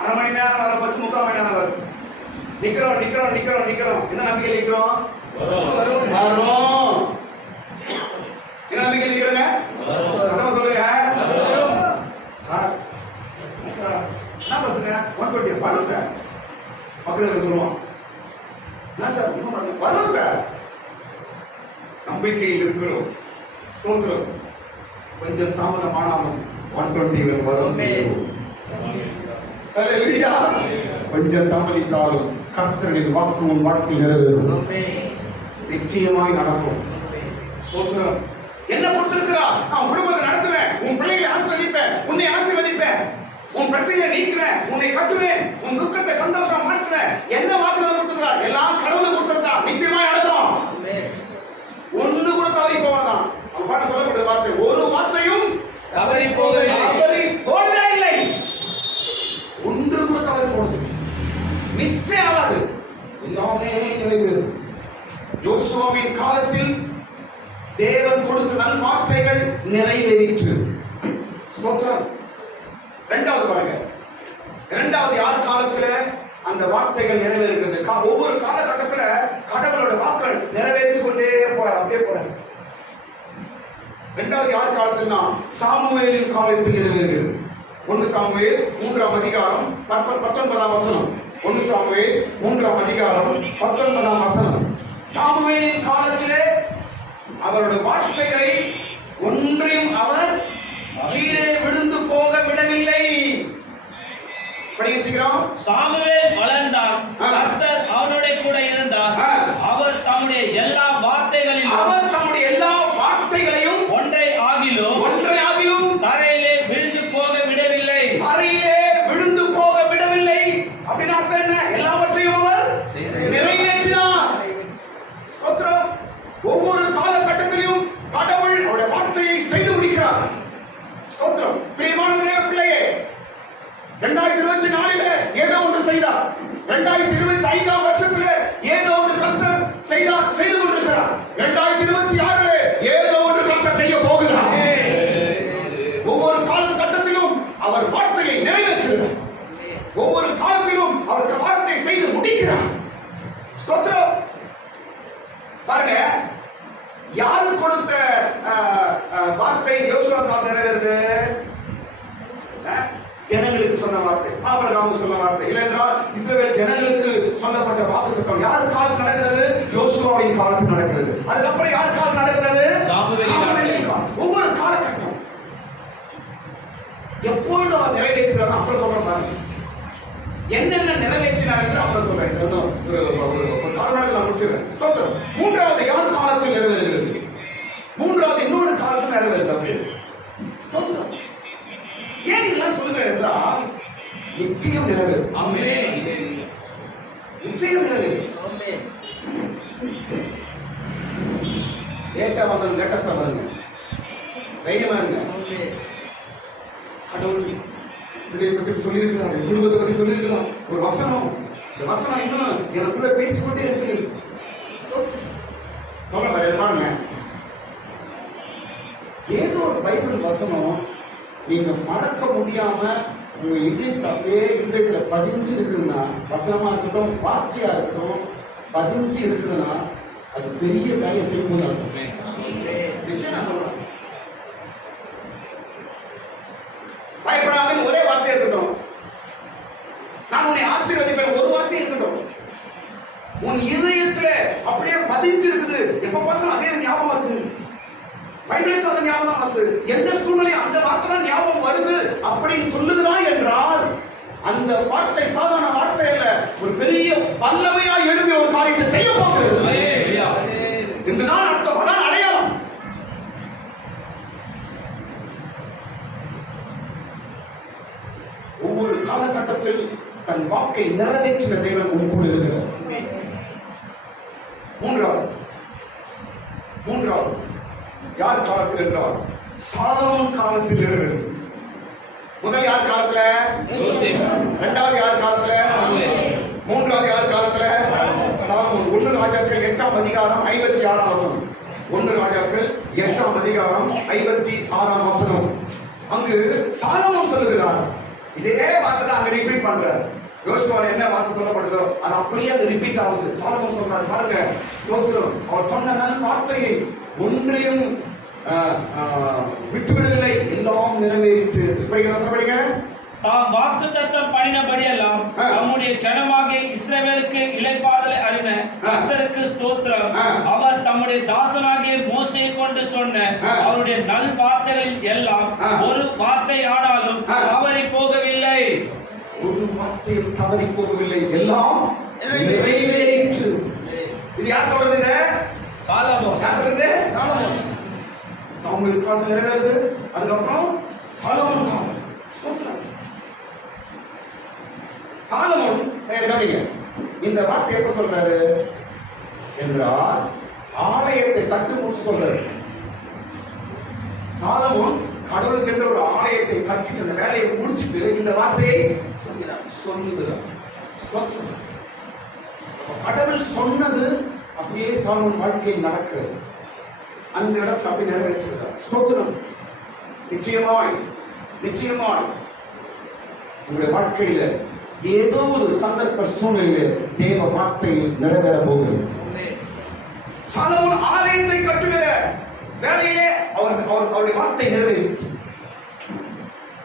அரை மணி நேரம் வர பஸ் 3/4 மணி நேரம் வரும். நிக்கிறோம். என்ன நம்பிக்கை நிக்கிறோம்? வரும். என்ன நம்பிக்கை நிக்கிறோங்க? அதான் சொல்லுங்க. சார் என்ன பஸ்ஸுங்க? 120 வரும் சார். பக்கத்துல சொல்லுவோம். என்ன சார் வரும் சார். நம்பிக்கையில் இருக்கிறோம். ஸ்தோத்திரம். கொஞ்சம் தாமதமானாலும் 120 வரும். அல்லேலூயா. கொஞ்சம் தாமதித்தாலும் கர்த்தரின் வாக்கு உன் வாழ்க்கையில் நிறைவேறும். நிச்சயமாய் நடக்கும். ஸ்தோத்திரம். என்ன கொடுத்திருக்கிறார்? நான் குடும்பத்தை நடத்துவேன், உன் பிள்ளைகளை ஆசீர்வதிப்பேன், உன்னை ஆசீர்வதிப்பேன், உன் பிரச்சனையை நீக்குவேன், உன்னை கட்டுவேன், உன் துக்கத்தை சந்தோஷமா மாற்றுவேன். என்ன வாக்குறுதி கொடுத்திருக்கிறார்? எல்லாம் கடவுளை கொடுத்திருக்கிறார். நிச்சயமாய் நடக்கும். ஒண்ணு கூட தவறி போவாதான். அவன் பாட்டு சொல்லப்பட்ட வார்த்தை, ஒரு வார்த்தையும் தவறி போகவே இல்லை. ஒன்று கூட தவறி போனது மிஸ்ஸே ஆகாது, எல்லாமே நிறைவேறும். யோசுவாவின் காலத்தில் தேவன் கொடுத்த நல் வார்த்தைகள் நிறைவேறிற்று. ஸ்தோத்திரம். இரண்டாவது பாருங்க, இரண்டாவது யார் காலத்துல அந்த வார்த்தைகள் நிறைவேறுகிறது? ஒவ்வொரு காலகட்டத்துல கடவுளோட வாக்கள் நிறைவேற்றிக் கொண்டே போறார், அப்படியே போறார். இரண்டாவது யார் காலத்துலனா சாமுவேலின் காலத்தில் நிறைவேறுகிறது. 1 சாமுவேல் 3ஆம் அதிகாரம் 19ஆம் வசனம். 1 சாமுவேல் 3ஆம் அதிகாரம் 19ஆம் வசனம். சாமுவேலின் காலத்திலே அவருடைய வார்த்தைகளை ஒன்றையும் அவர் கீழே விழுந்து போக விடவில்லை. படிங்க சீக்கிரம். சாமுவேல் வளர்ந்தார், கர்த்தர் அவனோட கூட இருந்தார். அவர் தம்முடைய எல்லா வார்த்தைகளையும் ஒன்றை ஆகிலும் தரையிலே விழுந்து போக விடவில்லை. 2024 ஏதோ ஒன்று செய்தார். 2025 வருஷத்திலே ஏதோ ஒன்று கர்த்தர் செய்தார், செய்து கொண்டிருக்கிறார். 2026 ஏதோ ஒன்று கர்த்தர் செய்ய போகிறார். ஒவ்வொரு காலகட்டத்திலும் அவர் வார்த்தையை நிறைவேற்றுகிறார். ஒவ்வொரு காலத்திலும் அவர் வார்த்தையை செய்து முடிக்கிறார். ஸ்தோத்திரம். பாருங்க, யாரு கொடுத்த வார்த்தை யோசுவா காலம் நிறைவேறுது? ஜனங்களுக்கு சொன்ன வார்த்தை, ஆபிரகாமுக்கு சொன்ன வார்த்தை. இல்லையென்றால் இஸ்ரவேல் ஜனங்களுக்கு சொல்லப்பட்ட வாக்குத்தத்தம் யார் காலத்தில் நடக்கிறது? யோசுவாவின் காலத்தில் நடக்கிறது. அதுக்கப்புறம் யார் காலத்தில் நடக்கிறது? சாமுவேலின் காலம். ஒவ்வொரு காலகட்டம் எப்பொழுது அவர் நிறைவேற்றுறாரு அப்புறம் சொல்ற பாருங்க. என்னென்ன நிறைவேற்றினார் என்று அப்புறம் சொல்றேன். ஒரு காரணத்தில் நான் முடிச்சிடுறேன். ஸ்தோத்திரம். மூன்றாவது யார் காலத்தில் நிறைவேறுகிறது? மூன்றாவது இன்னொரு காலத்தில் நிறைவேறுது. அப்படி ஸ்தோத்திரம். ஏன் இதெல்லாம் சொல்லுகிறேன் என்றால் நிச்சயம் நிறைவேறும். நிச்சயம் நிறைவேறும். லேட்டா வந்தது லேட்டஸ்டா வருங்க. தைரியமா இருங்க. கடவுள் இதை பத்தி சொல்லியிருக்கிறார், குடும்பத்தை பத்தி சொல்லியிருக்கிறார். ஒரு வசனம், இந்த வசனம் இன்னும் எனக்குள்ள பேசிக்கொண்டே இருக்குது. சொல்ல பாருங்க, ஏதோ ஒரு பைபிள் வசனம் நீங்க மறக்க முடியாம உங்க இதயத்துல அப்படியே இதயத்துல பதிஞ்சு இருக்குதுன்னா, வசனமா இருக்கட்டும் வார்த்தையா இருக்கட்டும் பதிஞ்சு இருக்குதுன்னா அது பெரிய வேலையை செய்யும்போது நிச்சயம் நான் சொல்றேன். பயப்படாமல் ஒரே வார்த்தை இருக்கட்டும், நான் உன்னை ஆசீர்வதிப்பேன் ஒரு வார்த்தை இருக்கட்டும். உன் இதயத்துல அப்படியே பதிஞ்சு இருக்குது. எப்ப பார்த்தாலும் அதே ஞாபகம் வருது. பைபிளுக்கு அந்த ஞாபகம் வருது. எந்த சூழ்நிலை அந்த வார்த்தை தான் ஞாபகம் வருது அப்படின்னு சொல்லுகிறாய் என்றால் அந்த வார்த்தை சாதாரண வார்த்தை இல்ல, ஒரு பெரிய வல்லமையா எழுதி ஒரு காரியத்தை செய்ய போகிறது என்றுதான் அர்த்தம். அதான் அடையாளம். ஒவ்வொரு காலகட்டத்தில் தன் வாக்கை நிறைவேற்றின தேவன் உனக்குள் இருக்கிறார். மூன்றாவது யார் காலத்தில் என்றால் சாலமோன் காலத்தில் இருக்கிறது. முதல் யார் காலத்துல? இரண்டாவது யார் காலத்துல? மூன்றாவது யார் காலத்துல? சாலமோன். 1 ராஜாக்கள் 8ஆம் அதிகாரம் 56ஆம் வசனம். 1 ராஜாக்கள் 8ஆம் அதிகாரம் 56ஆம் வசனம். அங்கு சாலமோன் சொல்லுகிறார், இதே வார்த்தை அங்க ரிப்பீட் பண்றார். யோசுவால என்ன வார்த்தை சொல்லப்படுதோ அது அப்படியே அங்க ரிப்பீட் ஆகுது. சாலமோன் சொல்றார் பாருங்க, ஸ்தோத்திரம். அவர் சொன்ன வார்த்தையை ஒன்றையும் விட்டுவிடவில்லை, எல்லாம் நிறைவேறிற்று. படிங்க. தாம் வாக்குத்தத்தம் பண்ணினபடியெல்லாம் நம்முடைய ஜனமாகிய இஸ்ரவேலுக்கு இளைப்பாறுதலை அருளின கர்த்தருக்கு ஸ்தோத்திரம். அவர் தம்முடைய தாசனாகிய மோசேயை கொண்டு சொன்ன அவருடைய நல் வார்த்தைகளில் எல்லாம் ஒரு வார்த்தை ஆனாலும் தவறி போகவில்லை. ஒரு வார்த்தையும் தவறி போகவில்லை, எல்லாம் நிறைவேறிற்று. இது யார் சொல்றது? சாலமோன். யார் சொல்றது? சாலமோன். சாமுவேல் காலத்தில் நிறைவேறுது. அதுக்கப்புறம் சாலமோன் காலம். ஸ்தோத்திரம். சாலமோன் கவனிங்க, இந்த வார்த்தை எப்ப சொல்றாரு என்றால் ஆலயத்தை கட்டி முடிச்சு சொல்றாரு. சாலமோன் கடவுளுக்கு என்ற ஒரு ஆலயத்தை கட்டிட்டு அந்த வேலையை முடிச்சுட்டு இந்த வார்த்தையை சொல்லுகிறார். கடவுள் சொன்னது அப்படியே சாலமோன் வாழ்க்கையில் நடக்கிறது. அந்த இடத்துல அப்படி நிறைவேற்றுகிறார். ஸ்தோத்திரம். நிச்சயமாய் உங்களுடைய வாழ்க்கையில ஏதோ ஒரு சந்தர்ப்ப சூழ்நிலையில தேவ வார்த்தை நிறைவேற போகிறது. சாலமோன் ஆலயத்தை கட்டுகிற வேலையிலே அவருடைய வார்த்தை நிறைவேறிச்சு.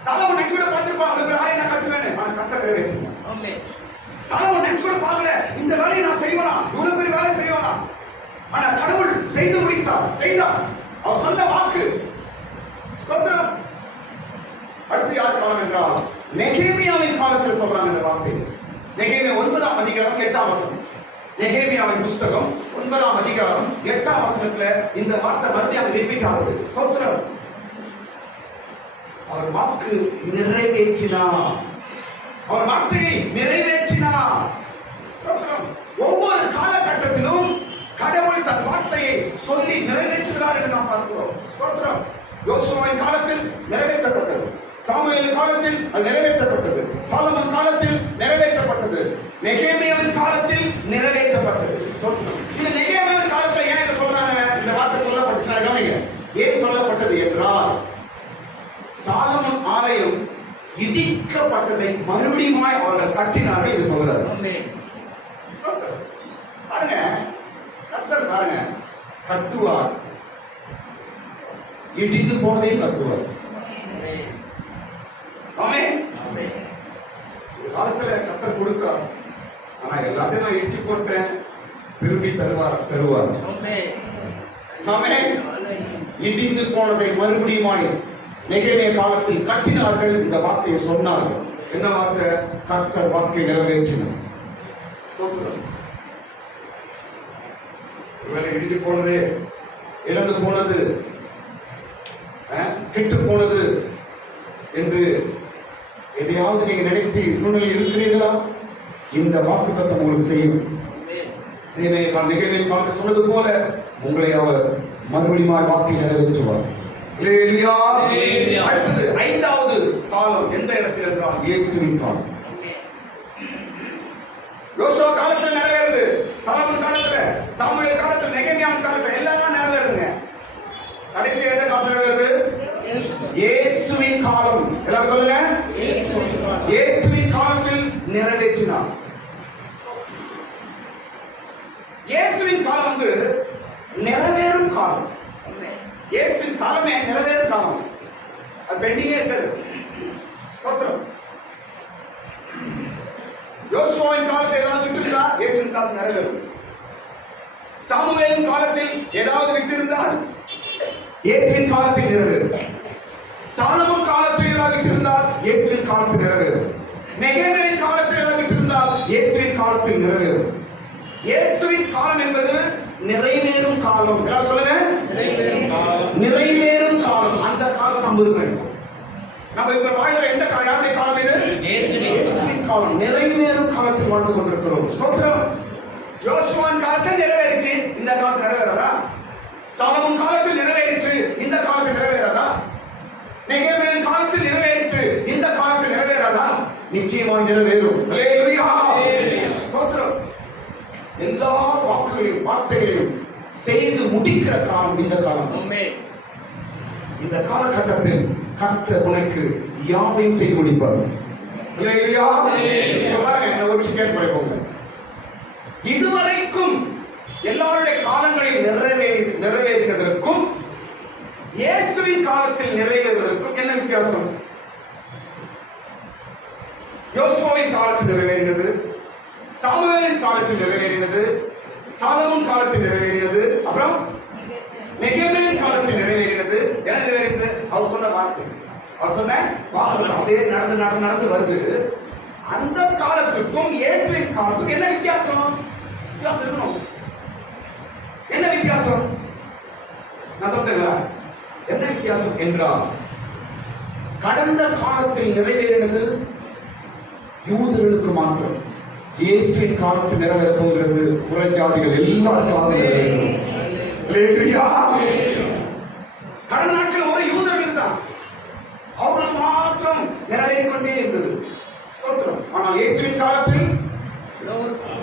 சாலமோன் நெக்ஸ்ட் கூட பார்த்திருப்பான், அந்த ஆலயம் நான் கட்டுவேன், ஆனா கட்ட நிறைவேற்றினான். சாலமோன் நெக்ஸ்ட் கூட பார்க்கல, இந்த வேலையை நான் செய்வேனா, இவ்வளவு பெரிய வேலை செய்வேனா, ஆனா கடவுள் செய்து செய்தார். அவர் சொன்ன வாக்கு. ஸ்தோத்திரம். அடுத்து யார் காலம் என்றால் நெகேமியாவின் காலத்தில் சொல்றாங்க இந்த வார்த்தை. நெகேமியா 9ஆம் அதிகாரம் 8ஆம் வசனம். நெகேமியாவின் புஸ்தகம் 9ஆம் அதிகாரம் 8ஆம் வசனத்துல இந்த வார்த்தை மறுபடியும் ரிப்பீட் ஆகுது. ஸ்தோத்திரம். அவர் வாக்கு நிறைவேற்றினார். அவர் வார்த்தையை நிறைவேற்றினார். ஸ்தோத்திரம். ஒவ்வொரு காலகட்டத்திலும் கடவுள் தன் வார்த்தையை சொல்லி நிறைவேற்றுகிறார் என்று நாம் பார்க்கிறோம். ஸ்தோத்திரம். யோசுவாவின் காலத்தில் நிறைவேற்றப்பட்டது. சாமுவேல் காலத்தில் அது நிறைவேற்றப்பட்டது. சாலமன் காலத்தில் நிறைவேற்றப்பட்டது. நெகேமியாவின் காலத்தில் நிறைவேற்றப்பட்டது. இந்த நெகேமியாவின் காலத்துல ஏன் இதை சொல்றாங்க? இந்த வார்த்தை சொல்லப்பட்டுச்சு, கவனிங்க. ஏன் சொல்லப்பட்டது என்றால், சாலமன் ஆலயம் இடிக்கப்பட்டதை மறுபடியும் அவர்கள் கட்டினார்கள். இது சொல்றாரு. பாருங்க, கர்த்தர் பாருங்க, கட்டுவார், இடிந்து போனதையும் கட்டுவார். காலத்துல கர்த்தர் கொடுத்தார். ஆனா எல்லாத்தையும் நான் இடிச்சு போட்டேன், திரும்பி தருவார். இடிந்து போனதை மறுபடியும் நெகேமியா காலத்தில் கட்டினார்கள். இந்த வார்த்தையை சொன்னார்கள். என்ன வார்த்தை? கர்த்தர் வாக்கை நிறைவேற்றினார். இடிஞ்சு போனது, இழந்து போனது, கெட்டு போனது என்று எதையாவது நீங்க நினைத்து சூழ்நிலை இருக்கிறீர்களா? இந்த வாக்கு தத்தம் உங்களுக்கு செய்யும். நெகேமியா காலத்தில் சொன்னது போல உங்களை அவர் மறுபடியும் வாக்கை நிறைவேற்றுவார். அடுத்தது 5வது காலம் எந்த இடத்தில் என்றால் இயேசுவின் காலம். யோசுவா காலத்துல நிறைவேறுது, சாலமன் காலத்துல, சாமுவேல் காலத்துல, நெகேமியாவின் காலத்துல எல்லாம் நிறைவேறுங்க. கடைசி எந்த காலம் நிறைவேறுது? இயேசுவின் காலம். எல்லாரும் சொல்லுங்க, இயேசுவின் காலத்தில் நிறைவேற்றினார். இயேசுவின் காலம் வந்து நிறைவேறும் காலம். இயேசுவின் காலமே நிறைவேறும் காலம். அது பெண்டிங்கே இருக்காது. ஸ்தோத்திரம். யோசுவாவின் காலத்தில் ஏதாவது விட்டு இருந்தா இயேசுவின் காலம் நிறைவேறும். சாமுவேலின் காலத்தில் ஏதாவது விட்டு இருந்தால் இயேசுவின் காலத்தில் நிறைவேறும். சாலமோன் காலத்தில் ஏதாவது விட்டு இருந்தால் இயேசுவின் காலத்தில் நிறைவேறும். நெகேமியாவின் காலத்தில் ஏதாவது விட்டு இருந்தால் இயேசுவின் காலத்தில் நிறைவேறும். இயேசுவின் காலம் என்பது நிறைவேறும் காலம். எல்லாரும் சொல்லுங்க, நிறைவேறும் காலம். அந்த காலம் நம்ம இருக்கிறோம். நம்ம இப்ப வாழ்கிற எந்த காலம்? யாருடைய காலம் இது? இயேசுவின் காலம். நிறைவேறும் காலத்தில் வாழ்ந்து கொண்டிருக்கிறோம். ஸ்தோத்திரம். யோசுவாவின் காலத்தில் நிறைவேறிச்சு, இந்த காலத்தில் நிறைவேறாதா? சாலமோன் காலத்தில் நிறைவேறிச்சு, இந்த காலத்தில் நிறைவேறாதா? நெகேமியாவின் காலத்தில் நிறைவேறிச்சு, இந்த காலத்தில் நிறைவேறாதா? நிச்சயமாக நிறைவேறும். அல்லேலூயா. ஸ்தோத்திரம். எல்லா வாக்குகளையும் வார்த்தைகளையும் செய்து முடிக்கிற காலம் இந்த காலம். இந்த காலகட்டத்தில் கர்த்தர் உனக்கு யாவையும் செய்து முடிப்பார். அல்லேலூயா. பாருங்க, ஒரு விஷயம் கேட்க, இதுவரைக்கும் எல்லாருடைய காலங்களில் நிறைவேறினதற்கும் இயேசுவின் காலத்தில் நிறைவேறுவதற்கும் என்ன வித்தியாசம்? யோசுவாவின் காலத்தில் நிறைவேறினது, சாமுவேலின் காலத்தில் நிறைவேறினது, சாலமோன் காலத்தில் நிறைவேறினது, அப்புறம் நெகேமியாவின் காலத்தில் நிறைவேறினது. என்ன நிறைவேறினது? அவர் சொன்ன வார்த்தை, அவர் சொன்ன வாக்கு அப்படியே நடந்து வருது. அந்த காலத்துக்கும் இயேசுவின் காலத்துக்கும் என்ன வித்தியாசம்? வித்தியாசம் இருக்கணும். என்ன வித்தியாசம்? நான் சொல்றேங்களா? என்ன வித்தியாசம் என்றால், கடந்த காலத்தில் நிறைவேறினது யூதர்களுக்கு மாத்திரம். இயேசுவின் காலத்தில் நிறைவேற போகிறது புறஜாதிகள் எல்லாருக்கும். கடந்த நாட்கள் ஒரு யூதர்கள் தான், அவர்கள் மாத்திரம் நிறைவேறிக் கொண்டே இருந்தது. ஸ்தோத்திரம். ஆனால் இயேசுவின் காலத்தில்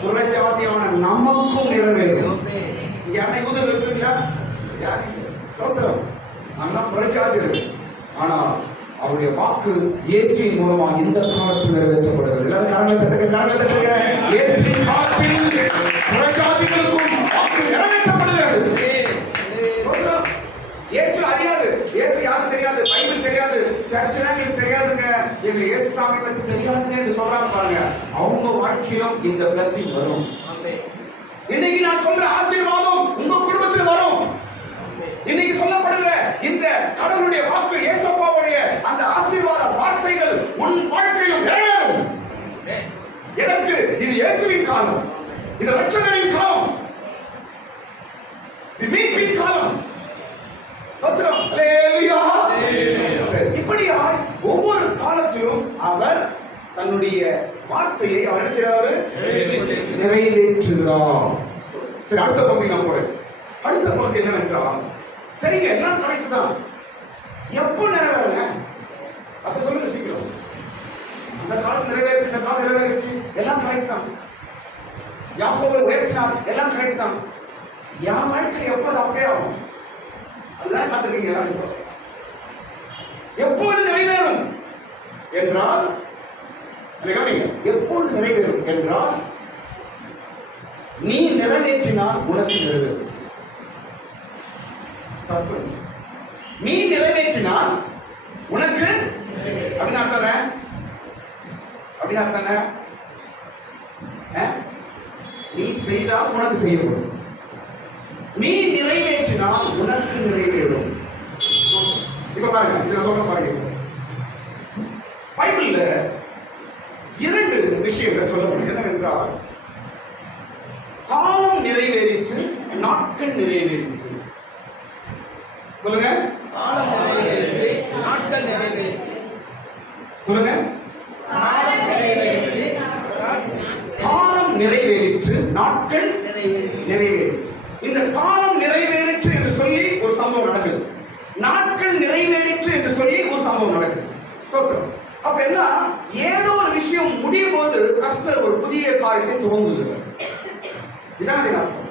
புறஜாதியான நமக்கும் நிறைவேறும். யாருன்னா யூதர்கள் இருக்குங்களா? ஸ்தோத்திரம். நம்ம புறஜாதிகள். ஆனால் அவருடைய வாக்கு இயேசுவின் மூலமா இந்த காலத்தில் நிறைவேற்றப்படுகிறது. எல்லாரும் கரங்களை தட்டுங்க. இயேசுவின் காலத்தில் புறஜாதிகளுக்கும் வாக்கு நிறைவேற்றப்படுகிறது. ஸ்தோத்திரம். இயேசு அறியாது, இயேசு யாரும் தெரியாது, பைபிள் தெரியாது, சர்ச்சுனா எங்களுக்கு தெரியாதுங்க, எங்க இயேசு சாமி பத்தி தெரியாதுங்க என்று சொல்றாங்க பாருங்க. அவங்க வாழ்க்கையிலும் இந்த blessing வரும். இன்னைக்கு நான் சொல்ற ஆசீர்வாதம் உங்க குடும்பத்தில் வரும். இன்னைக்கு சொல்லப்படுகிற இந்த கடவுளுடைய வாக்கு, இயேசுவாவுடைய அந்த ஆசீர்வாத வார்த்தைகள் உன் வாழ்க்கையிலும் நிறைவேறும். எதற்கு? இது இயேசுவின் காலம், இது இரட்சகரின் காலம், இது மீட்பின் காலம். ஸ்தோத்திரம். அல்லேலூயா. சரி, இப்படியா ஒவ்வொரு காலத்திலும் அவர் தன்னுடைய வார்த்தையை அவர் என்ன செய்றாரு? நிறைவேற்றுகிறார். சரி, அடுத்த பகுதி நான் போறேன். அடுத்த பகுதி என்னவென்றால், சரிங்க, எல்லாம் கரெக்ட் தான், எப்போ நிறைவேறுங்க? அதை சொல்ல இந்த காலம் நிறைவேறிச்சு, எல்லாம் கரெக்ட் தான். யாக்கோபை உயர்த்தினார், எல்லாம் கரெக்ட் தான். என் வாழ்க்கையில் எப்போ அது அப்படியே ஆகும்? அதுதான் பார்த்துருக்கீங்க எல்லாரும். இப்போ எப்பொழுது நிறைவேறும் என்றால், எப்பொழுது நிறைவேறும் என்றால், நீ நிறைவேற்றினால் உனக்கு நிறைவேறும். சஸ்பென்ஸ். நீ நிறைவேற்றினால் உனக்கு அப்படின்னு அர்த்தம். அப்படின்னு அர்த்தம். நீ செய்தால் உனக்கு செய்யப்படும். நீ நிறைவேற்றினால் உனக்கு நிறைவேறும். இப்ப பாருங்க, இதுல சொல்ற பாருங்க, பைபிள்ல 2 விஷயங்கள் சொல்லப்படும். என்னவென்றால், காலம் நிறைவேறிற்று, நாட்கள் நிறைவேறிற்று. சொல்லுங்க. காலம் நிறைவேறிற்று, நாட்கள் நிறைவேறிற்று. சொல்லுங்க. காலம் நிறைவேறிற்று, காலம் நிறைவேறிற்று, நாட்கள் நிறைவேறிற்று. இந்த காலம் நிறைவேறிற்று என்று சொல்லி ஒரு சம்பவம் நடக்குது, நாட்கள் நிறைவேறிற்று என்று சொல்லி ஒரு சம்பவம் நடக்குது. ஸ்தோத்திரம். அப்ப என்ன, ஏதோ ஒரு விஷயம் முடியும் போது கர்த்தர் ஒரு புதிய காரியத்தை துவங்குகிறார். இதான் அர்த்தம்.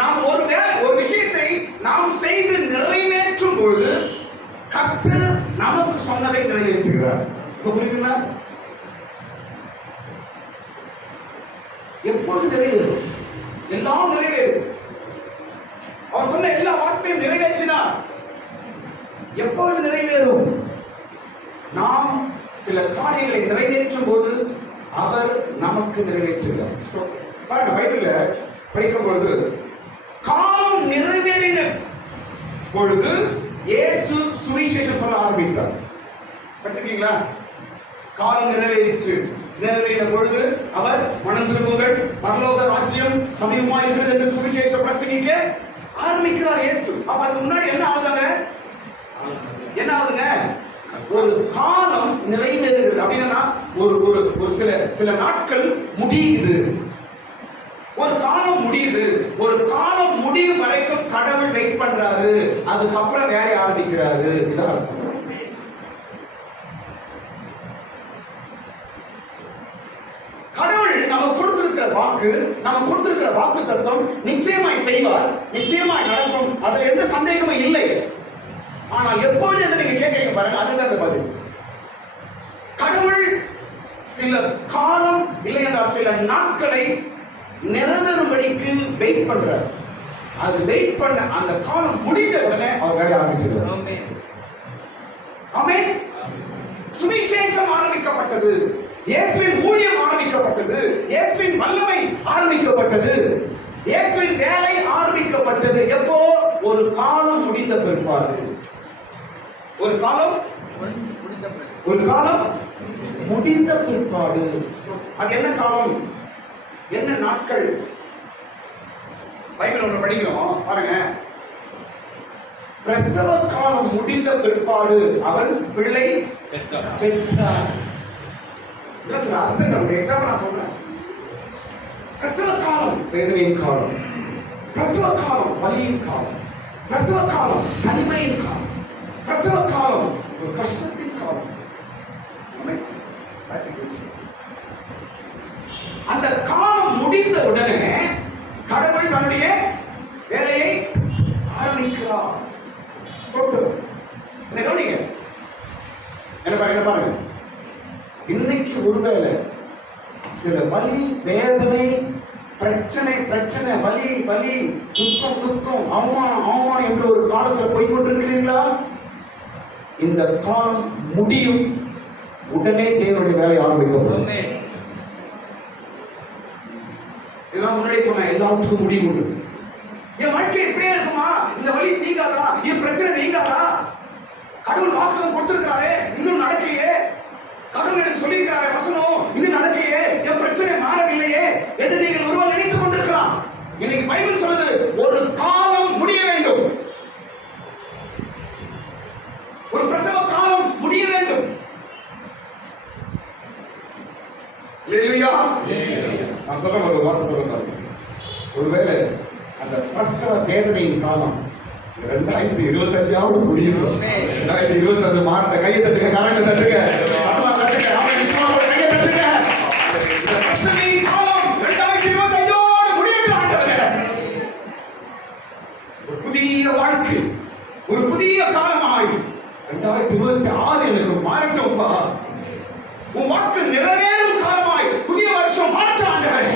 நாம் ஒரு விஷயத்தை நாம் செய்து நிறைவேற்றும் பொழுது கர்த்தர் நமக்கு சொன்னதை நிறைவேற்றுகிறார். இப்ப புரியுதுங்களா? எப்போது நிறைவேறும்? எல்லாம் நிறைவேறும். அவர் சொன்ன எல்லா வார்த்தையும் நிறைவேற்றினார். எப்பொழுது நிறைவேறும்? நாம் சில காரியங்களை நிறைவேற்றும் போது அவர் நமக்கு நிறைவேற்றுகிறார். பாருங்க, பைபிள்ல படிக்கும் பொழுது காலம் நிறைவேறின பொழுது இயேசு சுவிசேஷம் சொல்ல ஆரம்பித்தார். படிச்சிருக்கீங்களா? காலம் நிறைவேறிற்று, நிறைவேறின பொழுது அவர் மனம் திரும்புங்கள், பரலோக ராஜ்யம் சமீபமா இருக்கிறது என்று சுவிசேஷம் பிரசங்கிக்க ஆரம்பிக்கிறார் இயேசு. அப்ப அதுக்கு முன்னாடி என்ன ஆகுதுங்க? என்ன ஆகுதுங்க? ஒரு காலம் நிறைவேறுகிறது. அப்படின்னா ஒரு சில நாட்கள் முடியுது, ஒரு காலம் முடியுது. ஒரு காலம் முடியும் வரைக்கும் கடவுள் வெயிட் பண்றாரு, அதுக்கப்புறம் வேலையை ஆரம்பிக்கிறாரு. இதான் கடவுள் நமக்கு கொடுத்திருக்கிற வாக்கு, நமக்கு கொடுத்திருக்கிற வாக்கு தத்துவம் நிச்சயமாய் செய்வார், நிச்சயமாய் நடக்கும். அதுல எந்த சந்தேகமும் இல்லை. ஆனால் எப்பொழுது என்று நீங்க கேட்கறீங்க பாருங்க, அதுதான் அந்த பதில். கடவுள் சில காலம் இல்லை என்றால் சில நாட்களை நிறைவேறும்படிக்கு வெயிட் பண்றார். அது வெயிட் பண்ண அந்த காலம் முடிஞ்ச உடனே அவர் வேலையை ஆரம்பிச்சிருவார். ஆமென். சுவிசேஷம் ஆரம்பிக்கப்பட்டது, இயேசுவின் ஊழியம் ஆரம்பிக்கப்பட்டது, இயேசுவின் வல்லமை ஆரம்பிக்கப்பட்டது, இயேசுவின் வேலை ஆரம்பிக்கப்பட்டது. எப்போ? ஒரு காலம் முடிந்த பிற்பாடு. ஒரு காலம் முடிந்த பிற்பாடு. அது என்ன காலம்? என்ன நாட்கள்? பைபிள் ஒன்று படிக்கிறோம் பாருங்க. பிரசவ காலம் முடிந்த பிற்பாடு அவன் பிள்ளை பெற்றார். சில அர்த்தங்கள் எக்ஸாம்பிள் நான் சொல்றேன். பிரசவ காலம் வேதனையின் காலம், பிரசவ காலம் வலியின் காலம், பிரசவ காலம் தனிமையின் காலம், பிரசவ காலம் ஒரு கஷ்டத்தின் காலம். அந்த காலம் முடிந்த உடனே கடவுள் தன்னுடைய வேலையை ஆரம்பிக்கிறார். என்ன பாருங்க, இன்னைக்கு ஒருவேளை சில வலி, வேதனை, பிரச்சனை, வலி, துக்கம், அவமானம் என்ற ஒரு காலத்தில் போய்கொண்டிருக்கிறீர்களா? இந்த காலம் முடியும், உடனே தேவனுடைய வேலை ஆரம்பிக்கும். இதெல்லாம் முன்னாடி சொன்ன எல்லாத்துக்கும் முடிவு உண்டு. என் வாழ்க்கை இப்படியே இருக்குமா? இந்த வலி நீங்காதா? என் பிரச்சனை நீங்காதா? கடவுள் வாக்குறுதி கொடுத்திருக்கிறாரே, இன்னும் நடக்கலையே. கடவுள் எனக்கு சொல்லியிருக்கிறாரே வசனம், இன்னும் நடக்கலையே. என் பிரச்சனை மாறவில்லையே என்று நீங்கள் ஒருவர் நினைத்துக் கொண்டிருக்கலாம். இன்னைக்கு பைபிள் சொல்லுது, ஒரு காலம் முடிய வேண்டும், ஒரு பிரசவ காலம் முடிய வேண்டும். நான் சொல்ற ஒரு வார்த்தை சொல்றேன். ஒருவேளை அந்த பிரசவ வேதனையின் காலம் 2025 முடியும். 2025 மாறட்ட கையை தட்டுங்க, கரண்ட் தட்டுங்க, கையை உன் வாக்கு நிறைவேறும் காலமாய் புதிய வருஷம் மாற்ற ஆண்டவரே.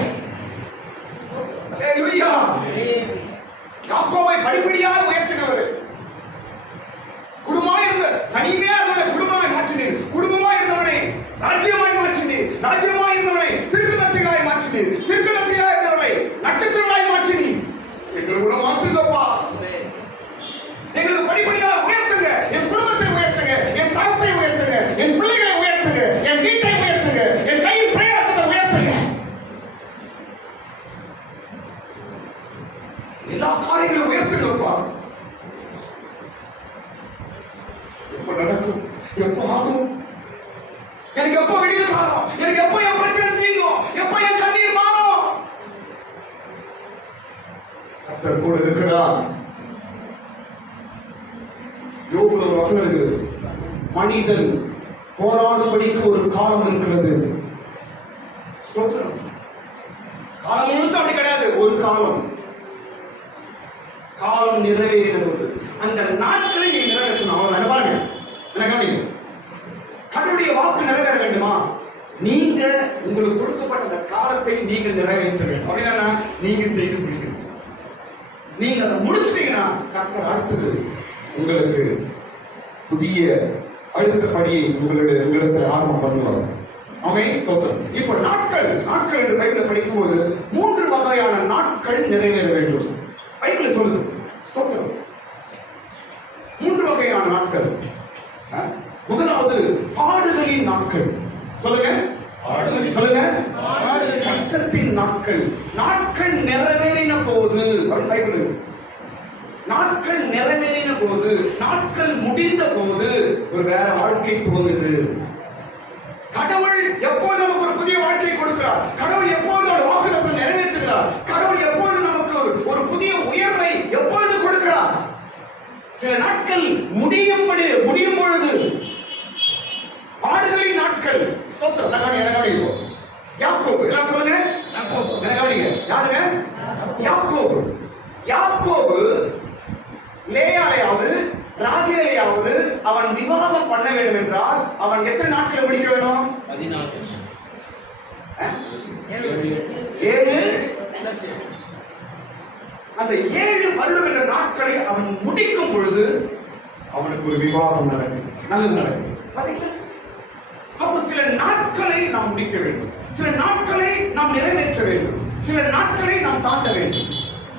அல்லேலூயா. யாக்கோபை படிப்படியாக உயர்த்தினவர். குடும்பமாய் இருந்த தனிமையா இருந்த குடும்பமாய் மாற்றினீர். குடும்பமாய் இருந்தவனை ராஜ்யமாய் மாற்றினீர். ராஜ்யமாய் இருந்தவனை தீர்க்கதரிசியாய் மாற்றினீர். தீர்க்கதரிசியாய் இருந்தவனை நட்சத்திரமாய் மாற்றினீர். எங்களுக்கு கூட மாற்றுங்கப்பா. எங்களுக்கு படிப்படியாக உயர்த்துங்க. என் குடும்பத்தை உயர்த்துங்க, என் தரத்தை உயர்த்துங்க, என் பிள்ளைகளை உயர்த்துங்க, என் வீட்டை உயர்த்துங்க, என் கையின் பிரயாசத்தை உயர்த்துங்க. எல்லா காரியங்களும் உயர்த்துங்கப்பா. எப்ப நடக்கும், எப்ப ஆகும், எனக்கு எப்ப விடிய காலம், எனக்கு எப்ப என் பிரச்சனை நீங்கும், எப்ப என் கண்ணீர் மாறும். கர்த்தர் கூட இருக்கிறார். யோபுல ஒரு வசனம் இருக்குது, மனிதன் போராடும்படிக்கு ஒரு காலம் இருக்கிறது. ஸ்தோத்திரம். காலம் முழுசு அப்படி கிடையாது, ஒரு காலம். காலம் நிறைவேறின போது அந்த நாட்களை நீ நிறைவேற்றணும். அவ்வளவு பாருங்க, எனக்கு கடவுளுடைய வாக்கு நிறைவேற வேண்டுமா? நீங்க உங்களுக்கு கொடுக்கப்பட்ட அந்த காலத்தை நீங்க நிறைவேற்ற வேண்டும். அப்படின்னா நீங்க செய்து முடிக்கணும். நீங்க அதை முடிச்சிட்டீங்கன்னா கர்த்தர் அடுத்தது உங்களுக்கு புதிய அடுத்த படியை உங்களுக்கு ஆரம்பம் பண்ணுவாங்க. ஆமென். ஸ்தோத்திரம். இப்போ நாட்கள் என்று பைபிளை படிக்கும்போது 3 வகையான நாட்கள் நிறைவேற வேண்டும். பைபிள் சொல்லுது. ஸ்தோத்திரம். 3 வகையான நாட்கள். முதலாவது பாடுகளின் நாட்கள். சொல்லுங்க, சொல்லுங்க. கஷ்டத்தின் நாட்கள். நாட்கள் நிறைவேறின போது, பைபிள் நாட்கள் நிறைவேறின போது, நாட்கள் முடிந்த போது ஒரு வேற வாழ்க்கை துவங்குது. கடவுள் எப்போது நமக்கு ஒரு புதிய வாழ்க்கையை கொடுக்கிறார். கடவுள் எப்போது ஒரு வாக்குத்தத்தத்தை நிறைவேற்றுகிறார். கடவுள் எப்போது நமக்கு ஒரு புதிய உயர்வை எப்பொழுது கொடுக்கிறார். சில நாட்கள் முடியும் பொழுது பாடுகளின் நாட்கள். யாக்கோபு, எல்லாம் சொல்லுங்க. யாருங்க? யாக்கோபு. யாக்கோபு லேயாளையாவது ராகேலையாவது அவன் விவாகம் பண்ண வேண்டும் என்றால் அவன் எத்தனை நாட்கள் முடிக்க வேண்டும்? 7. அந்த 7 வருடம் என்ற நாட்களை அவன் முடிக்கும் பொழுது அவனுக்கு ஒரு விவாகம் நடக்கும். நல்லது நடக்கும். அப்ப சில நாட்களை நாம் முடிக்க வேண்டும். சில நாட்களை நாம் நிறைவேற்ற வேண்டும். சில நாட்களை நாம் தாண்ட வேண்டும்.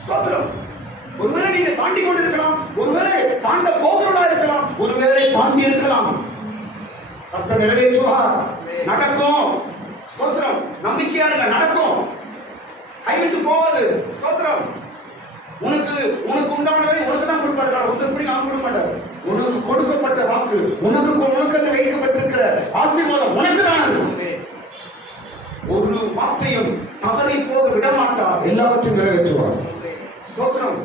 ஸ்தோத்திரம். ஒருவேளை நீங்க தாண்டி கொண்டிருக்கலாம், ஒருவேளை தாண்ட போகிறவர்களா இருக்கலாம், ஒருவேளை தாண்டி இருக்கலாம். கர்த்தர் நிறைவேற்றுவார். நடக்கும். ஸ்தோத்திரம். நம்பிக்கையா இருங்க, நடக்கும். கைவிட்டு போவாது. ஸ்தோத்திரம். உனக்கு உண்டானதை உனக்கு தான் கொடுப்பாரு. உனக்கு நான் கொடுக்க மாட்டார். உனக்கு கொடுக்கப்பட்ட வாக்கு, உனக்கு வைக்கப்பட்டிருக்கிற ஆசீர்வாதம் உனக்கு தான். ஒரு வார்த்தையும் தவறி போக விட மாட்டார். எல்லாவற்றையும் நிறைவேற்றுவார். ஸ்தோத்திரம்.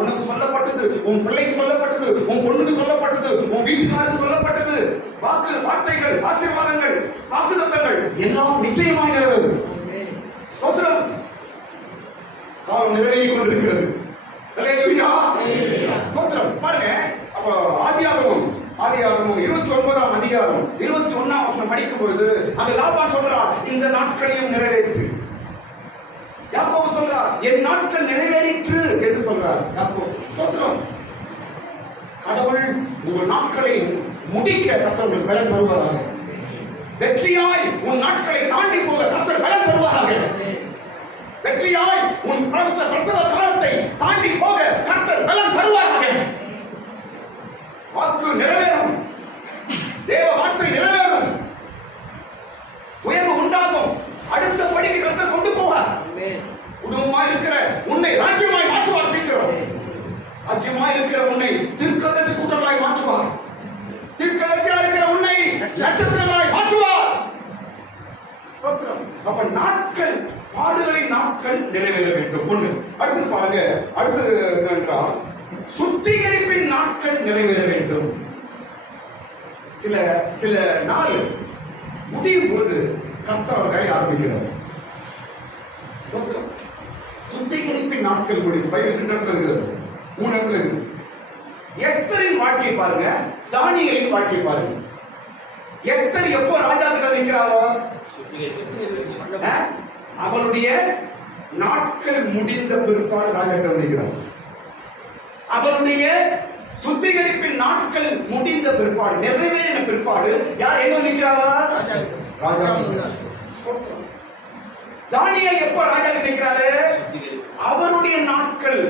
உனக்கு சொல்லப்பட்டது, உன் பிள்ளைக்கு சொல்லப்பட்டது, உன் பொண்ணுக்கு சொல்லப்பட்டது, உன் வீட்டுக்காருக்கு சொல்லப்பட்டது, வார்த்தைகள், ஆசீர்வாதங்கள், வாக்குத்தத்தங்கள் எல்லாம் நிச்சயமாய் நிறைவேறும். ஸ்தோத்திரம். காலம் நிறைவேறிக் கொண்டிருக்கிறது. ஸ்தோத்திரம். பாருங்க, அப்ப ஆதியாகமம் 29ஆம் அதிகாரம் 21ஆம் வசனம் படிக்கும் பொழுது அந்த லாபான் சொல்றார், இந்த நாட்களையும் நிறைவேற்று. யாக்கோபு சொல்றார், என் நாட்கள் நிறைவேறிற்று என்று சொல்றார் யாக்கோபு. ஸ்தோத்திரம். கடவுள் உங்கள் நாட்களை முடிக்க கர்த்தர் உங்களுக்கு பலன் தருவாராக. வெற்றியாய் உன் நாட்களை தாண்டி போக கர்த்தர் பலன் தருவாராக. வெற்றியாய் உன் பிரசவ காலத்தை தாண்டி போக கர்த்தர் பலன் தருவாராக. வாக்கு நிறைவேறும். தேவ வார்த்தை நிறைவேறும். உயர்வு உண்டாகும். அடுத்த படிக்கு கர்த்தர் கொண்டு போவார். குடும்பமாய் இருக்கிற உன்னை ராஜ்யமாய் மாற்றுவார். சீக்கிரம். ராஜ்யமாய் இருக்கிற உன்னை தீர்க்கதரிசி கூட்டங்களாய் மாற்றுவார். தீர்க்கதரிசியா இருக்கிற உன்னை நட்சத்திரங்களாய் மாற்றுவார். அப்ப நாட்கள், பாடுகளின் நாட்கள் நிறைவேற வேண்டும். ஒண்ணு. அடுத்தது பாருங்க, அடுத்தது என்னென்றால் சுத்திகரிப்பின் நாட்கள் நிறைவேற வேண்டும். சில நாள் முடியும் பொழுது கர்த்தர் அவர்களை ஆரம்பிக்கிறார். சுத்திகரிப்பின் நாட்கள் முடியும். பைபிள் 2 இடத்துல இருக்கிறது, 3 இடத்துல இருக்கு. எஸ்தரின் வாழ்க்கை பாருங்க, தானியேலின் வாழ்க்கை பாருங்க. எஸ்தர் எப்போ ராஜா கிட்ட நிற்கிறாவோ அவளுடைய நாட்கள் முடிந்த பிற்பாடு ராஜா கிட்ட நிற்கிறான். அவளுடைய சுத்திகரிப்பின் நாட்கள் முடிந்த பிற்பாடு, நிறைவேறின பிற்பாடு யார் எங்க நிற்கிறாவா? ராஜா. தானியேல் எப்போ ராஜா கிட்ட நிற்கிறாரு? அவருடைய நாட்கள்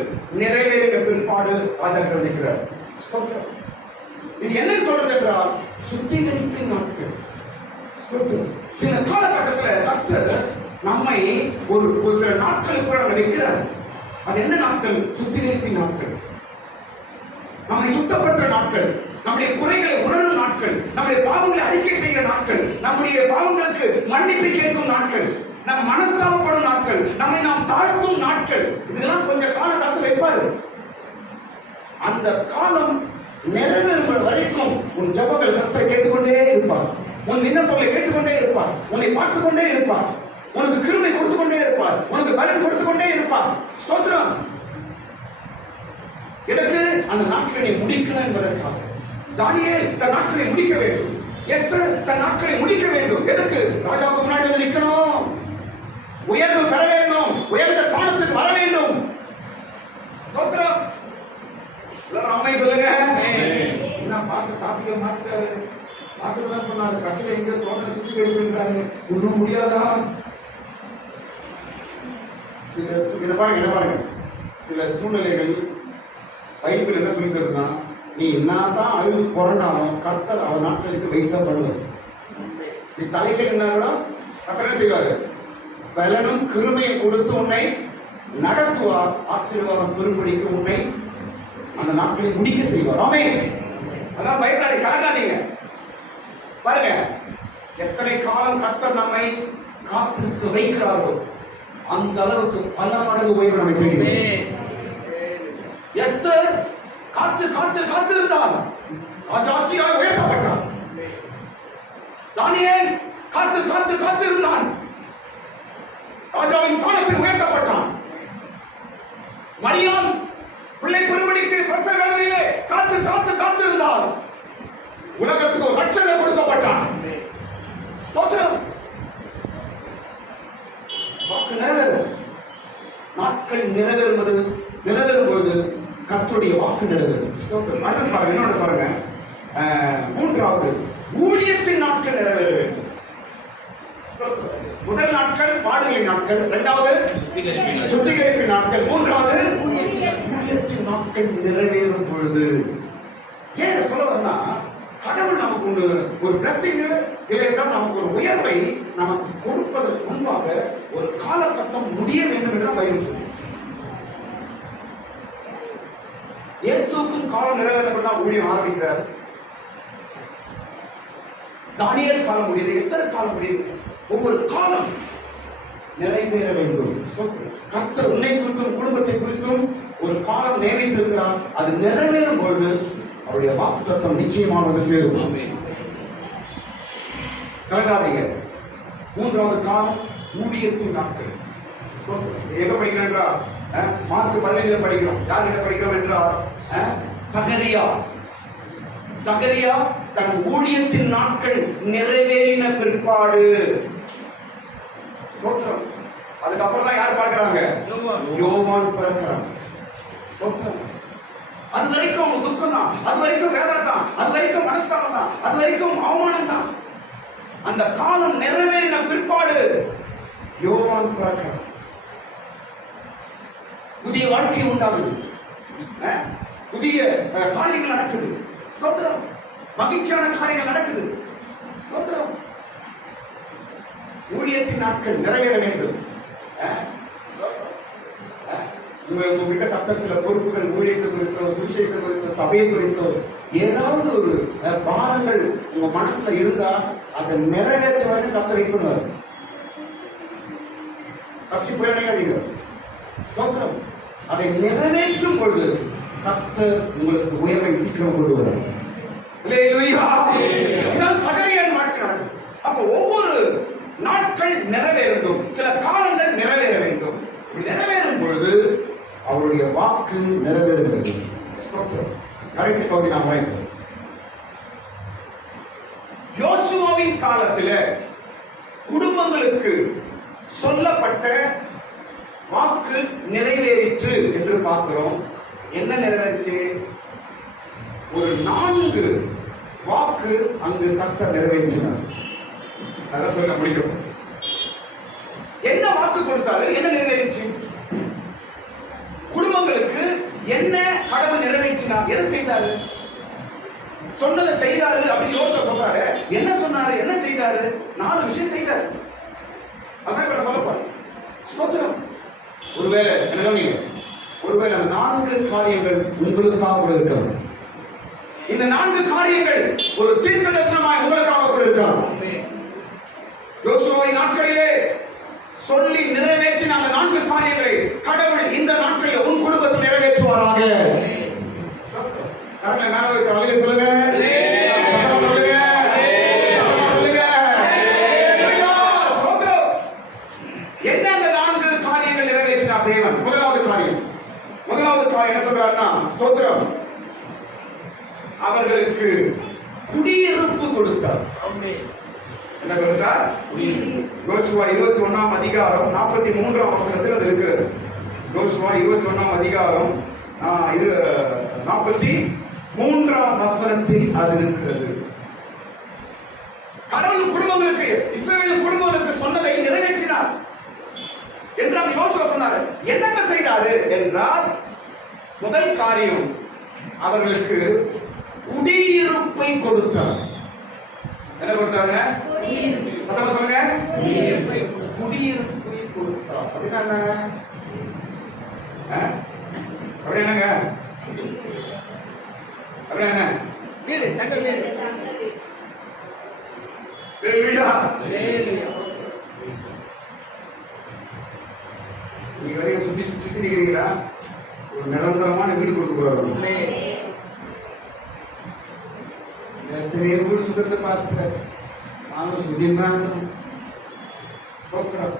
நிறைவேறின பிற்பாடு ராஜா கிட்ட நிற்கிறார். ஸ்தோத்திரம். இது என்ன சொல்றது என்றால் சுத்திகரிப்பின் நாட்கள். சில காலகட்டத்தில் கர்த்தர் நம்மை ஒரு சில நாட்களுக்குள்ள வைக்கிறார். அது என்ன நாட்கள்? சுத்திகரிப்பின் நாட்கள். நம்மை சுத்தப்படுத்துற நாட்கள், நம்முடைய குறைகளை உணரும் நாட்கள், நம்முடைய பாவங்களை அறிக்கை செய்கிற நாட்கள், நம்முடைய பாவங்களுக்கு மன்னிப்பு கேட்கும் நாட்கள், நம் மனஸ்தாபப்படும் நாட்கள், நம்மை நாம் தாழ்த்தும் நாட்கள். இதெல்லாம் கொஞ்சம் காலகட்டத்தில் வைப்பாரு. அந்த காலம் நிறைவேறும் வரைக்கும் உன் ஜெபங்கள் கர்த்தர் கேட்டுக்கொண்டே இருப்பார். உன் விண்ணப்பங்களை கேட்டுக்கொண்டே இருப்பார். உன்னை பார்த்துக் கொண்டே இருப்பார். உனக்கு கிருபை கொடுத்து கொண்டே இருப்பார். உனக்கு பலன் கொடுத்து கொண்டே இருப்பார். ஸ்தோத்திரம். எதற்கு? அந்த நாட்களை நீ முடிக்கணும் என்பதற்காக. தானியேல் தன் நாட்களை முடிக்க வேண்டும். எஸ்தர் தன் நாட்களை முடிக்க வேண்டும். எதற்கு? ராஜாவுக்கு முன்னாடி வந்து நிற்கணும், உயர்வு பெற வேண்டும், உயர்ந்த ஸ்தானத்துக்கு வர வேண்டும். ஸ்தோத்திரம். அம்மை சொல்லுங்க. என்ன பாஸ்டர் டாபிக்கை மாத்திட்டாரு? பார்க்கறதுதான் சொன்னாரு. கடைசியில் எங்க சோதனை சுத்திகரிப்புன்றாரு. இன்னும் முடியாதா? சில சூழ்நிலைகள் பைபிள் என்ன சொல்லி தருதுன்னா, நீ என்னதான் அழுது புரண்டாலும் கர்த்தர் அவன் நாட்களுக்கு வெயிட்டா பண்ணுவார். நீ தலைக்கு நின்னா கர்த்தர் என்ன செய்வாரு? பலனும் கிருபையும் கொடுத்து உன்னை நடத்துவார். ஆசீர்வாதம் பெரும்படிக்கு உன்னை அந்த நாட்களை முடிக்க செய்வார். ஆமென். அதான் பயப்படாதீங்க, கலங்காதீங்க. பாருங்க, எத்தனை காலம் கர்த்தர் நம்மை காத்திருக்க வைக்கிறாரோ அந்த அளவுக்கு பல மடங்கு உயர்வு நம்மை தேடி. எஸ்தர் காத்து காத்து காத்து இருந்தார், ராஜாத்தியாக உயர்த்தப்பட்டார். தானியேல் காத்து காத்து காத்து இருந்தான், ராஜாவின் தானத்தில் உயர்த்தப்பட்டான். மரியாள் பிள்ளை பெரும்படிக்கு பிரசவ வேதனையிலே காத்து காத்து காத்து இருந்தார், உலகத்துக்கு ஒரு ரட்சகர் கொடுக்கப்பட்டான். ஸ்தோத்திரம். வாக்கு நிறைவேறும். நாட்கள் நிறைவேறும்போது கர்த்தருடைய வாக்கு நிறைவேறும். ஸ்தோத்திரம். அடுத்து பாருங்க, இன்னொன்று பாருங்க. மூன்றாவது, ஊழியத்தின் நாட்கள் நிறைவேற வேண்டும். முதல் நாட்கள் பாடுகளின் நாட்கள், இரண்டாவது சுத்திகரிப்பின் நாட்கள், மூன்றாவது ஊழியத்தின் நாட்கள் நிறைவேறும் பொழுது. ஏன் சொல்ல வரனா, கடவுள் நமக்கு ஒரு பிளஸிங் இல்லை என்றால் நமக்கு ஒரு உயர்வை நமக்கு கொடுப்பதற்கு முன்பாக ஒரு காலகட்டம் முடிய வேண்டும் என்று தான் பைபிள் சொல்லுது. இயேசுக்கும் காலம் நிறைவேறப்பட்டு தான் ஊழியம் ஆரம்பிக்கிறார். தானியேல் காலம் முடியுது, எஸ்தர் காலம் முடியுது. ஒவ்வொரு காலம் நிறைவேற வேண்டும். கர்த்தர் உன்னை குறித்தும் குடும்பத்தை குறித்தும் ஒரு காலம் நியமித்திருக்கிறார். அது நிறைவேறும் பொழுது அவருடைய வாக்குத்தத்தம் நிச்சயமாக வந்து சேரும். கலங்காதீங்க. மூன்றாவது காலம் ஊழியத்தின் நாட்கள். எங்க படிக்கிறோம் என்றால் மார்க் 15 படிக்கிறோம். யார்கிட்ட படிக்கிறோம் என்றால் சகரியா தன் ஊழியத்தின் நாட்கள் நிறைவேறின பிற்பாடு. ஸ்தோத்திரம். அதுக்கப்புறம் தான் யார் பார்க்கிறாங்க? யோவான் பிறக்கிறான். ஸ்தோத்திரம். அது வரைக்கும் துக்கம் தான், அது வரைக்கும் வேதனை தான், அது வரைக்கும் மனஸ்தாபம் தான், அது வரைக்கும் அவமானம் தான். அந்த காலம் நிறைவேறின பிற்பாடு யோவான் பிறக்கிறான். புதிய வாழ்க்கை உண்டாகுது, புதிய காரியங்கள் நடக்குது. ஸ்தோத்திரம். மகிழ்ச்சியான காரியங்கள் நடக்குது. ஸ்தோத்திரம். ஊழியத்தின் நாட்கள் நிறைவேற வேண்டும். உங்ககிட்ட கர்த்தர் சில பொறுப்புகள், ஊழியத்தை குறித்தோ, சுவிசேஷம் குறித்தோ, சபையை குறித்தோ ஏதாவது ஒரு பாரங்கள் உங்க மனசுல இருந்தா அதை நிறைவேற்ற வேண்டும். கர்த்தர் வெயிட் பண்ணுவார். தப்பிச்சு போய் நினைக்காதீங்க. ஸ்தோத்திரம். அதை நிறைவேற்றும் பொழுது கர்த்தர் உங்களுக்கு உயர்வை சீக்கிரம் கொண்டு வரும். இதுதான் சகரியாவின் நாட்கள் நடக்கும். அப்ப ஒவ்வொரு நாட்கள் நிறைவேற வேண்டும், சில காலங்கள் நிறைவேற வேண்டும். நிறைவேறும் பொழுது அவருடைய வாக்கு நிறைவேறுகிறது. கடைசி பகுதி நாம் வாய்ப்போம். யோசுவாவின் காலத்துல குடும்பங்களுக்கு சொல்லப்பட்ட வாக்கு நிறைவேறிற்று என்று பார்க்கிறோம். என்ன நிறைவேறிச்சு? ஒரு 4 வாக்கு அங்கு கர்த்தர் நிறைவேற்றினார். அதெல்லாம் சொல்ல முடியும். என்ன வாக்கு கொடுத்தாரு? என்ன நிறைவேறிச்சு? குடும்பங்களுக்கு என்ன கடவுள் நிறைவேற்றினார்? என்ன செய்தாரு? சொன்னதை செய்தாரு அப்படின்னு யோசிச்சு சொல்றாரு. என்ன சொன்னாரு? என்ன செய்தாரு? 4 விஷயம் செய்தாரு. அதான் இப்ப சொல்ல போறேன். ஸ்தோத்திரம். ஒருவேளை என்ன நீங்க ஒருவேளை 4 காரியங்கள் உங்களுக்காக கூட இருக்கலாம். இந்த 4 காரியங்கள் ஒரு தீர்க்க தரிசனமாய் உங்களுக்காக கூட இருக்கலாம். யோசுவாவின் நாட்களிலே சொல்லி நிறைவேற்றின அந்த 4 காரியங்களை கடவுள் இந்த நாட்களில் உன் குடும்பத்தில் நிறைவேற்றுவாராக. கரங்களை மேல வைத்து வழியை சொல்லுங்க. என்ன அந்த 4 காரியங்கள் நிறைவேற்றினார் தேவன்? முதலாவது காரியம் என்ன சொல்றாருன்னா, ஸ்தோத்திரம், அவர்களுக்கு குடியிருப்பு கொடுத்தார். என்ன கொடுத்தார்? யோசுவா 21ஆம் அதிகாரம் 43ஆம் வசனத்தில் அது இருக்கிறது. யோசுவா 21ஆம் அதிகாரம் 43ஆம் வசனத்தில் அது இருக்கிறது. கடவுள் குடும்பங்களுக்கு, இஸ்ரவேல் குடும்பங்களுக்கு சொன்னதை நிறைவேற்றினார் என்றால் யோசுவா சொன்னார். என்னத்தை செய்தாரு என்றால், முதல் காரியம் அவர்களுக்கு குடியிருப்பை கொடுத்தார். என்ன கொடுத்தாங்க? சொல்லுங்க. குடியிருப்பை கொடுத்தார். அப்படின்னா என்ன? அப்படி என்னங்க? அப்படி என்ன? வீடு, தங்க வீடு. நீங்க வரையும் சுத்தி சுத்தி நிக்கிறீங்களா? ஒரு நிரந்தரமான வீடு கொடுக்க போறாரு. வீடு சுத்தத்தை பாஸ்டர் நானும் சுதினான். ஸ்தோத்திரம்.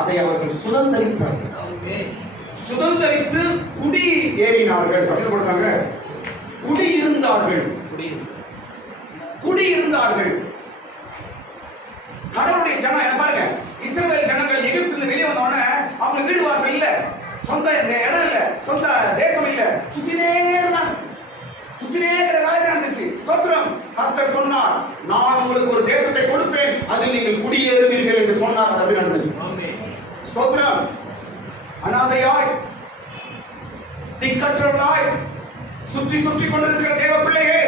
அதை அவர்கள் சுதந்தரித்தார்கள். சுதந்தரித்து குடி ஏறினார்கள். அப்படின்னு கொடுத்தாங்க. குடியிருந்தார்கள். கடவுளுடைய ஜனம் என்ன பாருங்க, இஸ்ரவேல் ஜனங்கள் எகிப்திலிருந்து வெளியே வந்தோடனே அவங்க வீடு வாசல் இல்ல, சொந்த இடம் இல்ல, சொந்த தேசம் இல்ல, சுத்தினே வேலை தான் இருந்துச்சு. ஸ்தோத்திரம். கர்த்தர் சொன்னார், நான் உங்களுக்கு ஒரு தேசத்தை கொடுப்பேன், அதில் நீங்கள் குடியேறுவீர்கள் என்று சொன்னார். அது அப்படி நடந்துச்சு. ஸ்தோத்திரம். அனாதையாய், திக்கற்றவர்களாய் சுற்றி கொண்டிருக்கிற தேவ பிள்ளையே,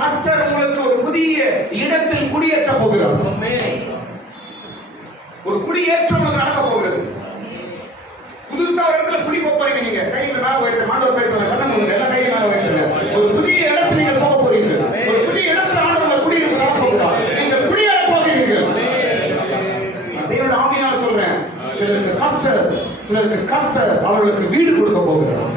கர்த்தர் உங்களுக்கு ஒரு புதிய இடத்தில் குடியேற்ற போகிறார். ஒரு குடியேற்றம் நடக்க போகிறது. புதுசா ஒரு இடத்துல குடி போறீங்க. நீங்க கையில மேல வைத்து மாண்டவர் பேசுறாங்க. எல்லா கையில மேல வைத்து ஒரு புதிய இடத்துல நீங்க போக போறீங்க. ஒரு புதிய இடத்துல ஆண்டவர் குடியிருப்பு நடக்க போகிறார். நீங்க குடியேற போகிறீர்கள். தேவனுடைய ஆவியினால் சொல்றேன். சிலருக்கு கர்த்தர் அவர்களுக்கு வீடு கொடுக்க போகிறார்.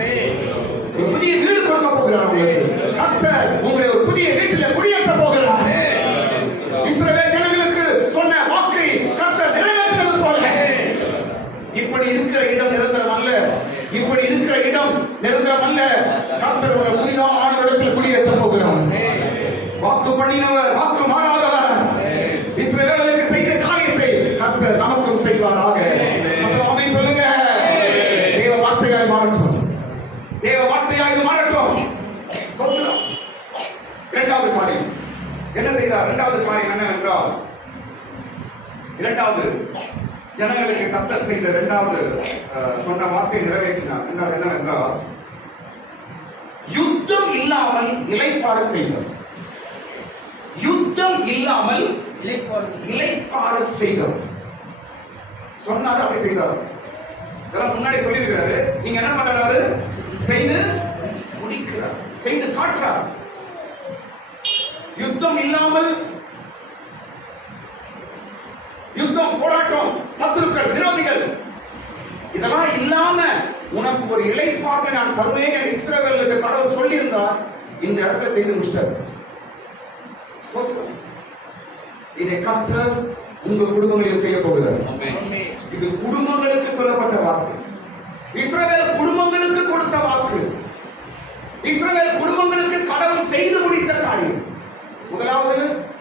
ஒரு புதிய வீடு கொடுக்க போகிறார். உங்களுக்கு கர்த்தர் உங்களை ஒரு புதிய வீட்டில் குடியேற்ற போகிறார். இஸ்ரவேல் ஜனங்களுக்கு சொன்ன வாக்கை கர்த்தர் நிறைவேற்றினது போல, இப்படி இருக்கிற இடம் நிரந்தரம் அல்ல. கர்த்தர் உங்களை புதிதான இடத்தில் குடியேற்ற போகிறார். வாக்கு பண்ணினவர், வாக்கு மாறாதவர். இஸ்ரவேலுக்கு செய்த காரியத்தை கர்த்தர் நமக்கும் செய்வாராக. ஆமென் சொல்லுங்க. தேவ வார்த்தையாய் மாறட்டும். ஸ்தோத்திரம். இரண்டாவது காரியம் என்ன செய்தார்? இரண்டாவது காரியம் என்னவென்றால், ஜனங்களுக்கு கர்த்தர் செய்த இரண்டாவது சொன்ன வார்த்தை நிறைவேற்றினார். என்னவென்றால், யுத்தம் இல்லாமல் இளைப்பாற செய்தார். சொன்னார், அப்படி செய்தார். இதெல்லாம் முன்னாடி சொல்லியிருக்கிறாரு. நீங்க என்ன பண்றாரு? செய்து முடிக்கிறார், செய்து காட்டுறார். யுத்தம் இல்லாமல், யுத்தம், போராட்டம், சத்துருக்கள், விரோதிகள் இதெல்லாம் இல்லாம உனக்கு ஒரு இளைப்பாறை நான் தருவேன் என்று இஸ்ரவேலுக்கு கடவுள் சொல்லி இருந்தார். இந்த இடத்துல செய்து முடிச்சார். இதை கர்த்தர் உங்க குடும்பங்களில் செய்ய போகிறார். இது குடும்பங்களுக்கு சொல்லப்பட்ட வாக்கு. இஸ்ரவேல் குடும்பங்களுக்கு கொடுத்த வாக்கு. இஸ்ரவேல் குடும்பங்களுக்கு கடவுள் செய்து முடித்த காரியம். முதலாவது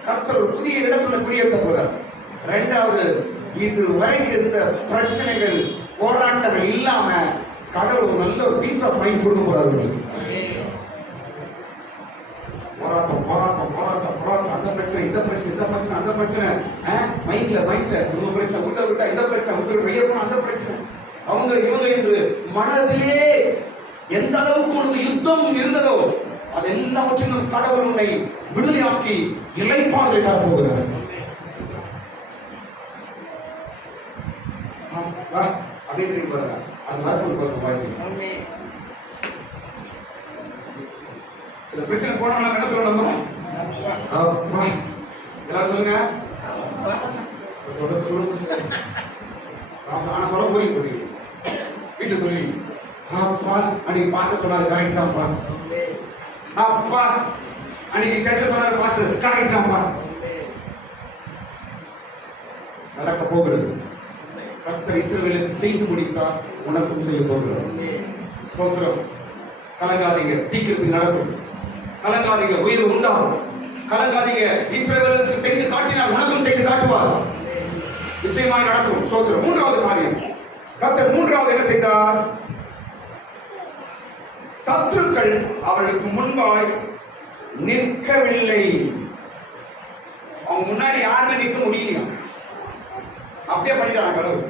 கர்த்தர் ஒரு புதிய இடத்துல குடியேற்ற போறார். இரண்டாவது இது வரைக்கும் இருந்த பிரச்சனைகள் போராட்டங்கள் இல்லாம கடவுள் ஒரு நல்ல ஒரு பீஸ் ஆஃப் மைண்ட் கொடுக்க போறாரு. போராட்டம் போராட்டம் போராட்டம் போராட்டம், அந்த பிரச்சனை இந்த பிரச்சனை இந்த பிரச்சனை அந்த பிரச்சனை, மைண்ட்ல இந்த பிரச்சனை விட்டா இந்த பிரச்சனை விட்டு வெளியே போனா அந்த பிரச்சனை, அவங்க இவங்க என்று மனதிலே எந்த அளவுக்கு உனக்கு யுத்தம் இருந்ததோ அது எல்லாவற்றையும் கடவுள் உன்னை விடுதலையாக்கி இளைப்பாறுதலை தரப்போகிறார். அப்படின்னு அது வரப்போது வாழ்க்கை. சில பிரச்சனை போனா என்ன சொல்லணும்? எல்லாரும் சொல்லுங்க. சொல்றது கூட நான் சொல்ல போறீங்க வீட்டுல சொல்லி அப்பா அன்னைக்கு பாஸ்டர் சொன்னாரு கரெக்ட் தான்ப்பா, அப்பா அன்னைக்கு சர்ச்சை சொன்னாரு பாஸ்டர் கரெக்ட் தான்ப்பா. நடக்க போகிறது. கர்த்தர் இஸ்ரவேலுக்கு செய்து முடித்தார், உனக்கும் செய்ய போகிறார். ஸ்தோத்திரம். கலங்காதீங்க, சீக்கிரத்துக்கு நடக்கும். கலங்காதீங்க, உயிர் உண்டாகும். கலங்காதீங்க, இஸ்ரவேலுக்கு செய்து காட்டினார், உனக்கும் செய்து காட்டுவார். நிச்சயமாய் நடக்கும். ஸ்தோத்திரம். மூன்றாவது காரியம், கர்த்தர் மூன்றாவது என்ன செய்தார்? சத்துருக்கள் அவளுக்கு முன்பாய் நிற்கவில்லை. அவங்க முன்னாடி யாருமே நிற்க முடியலையா? அப்படியே பண்ணிட்டாங்க கடவுள்.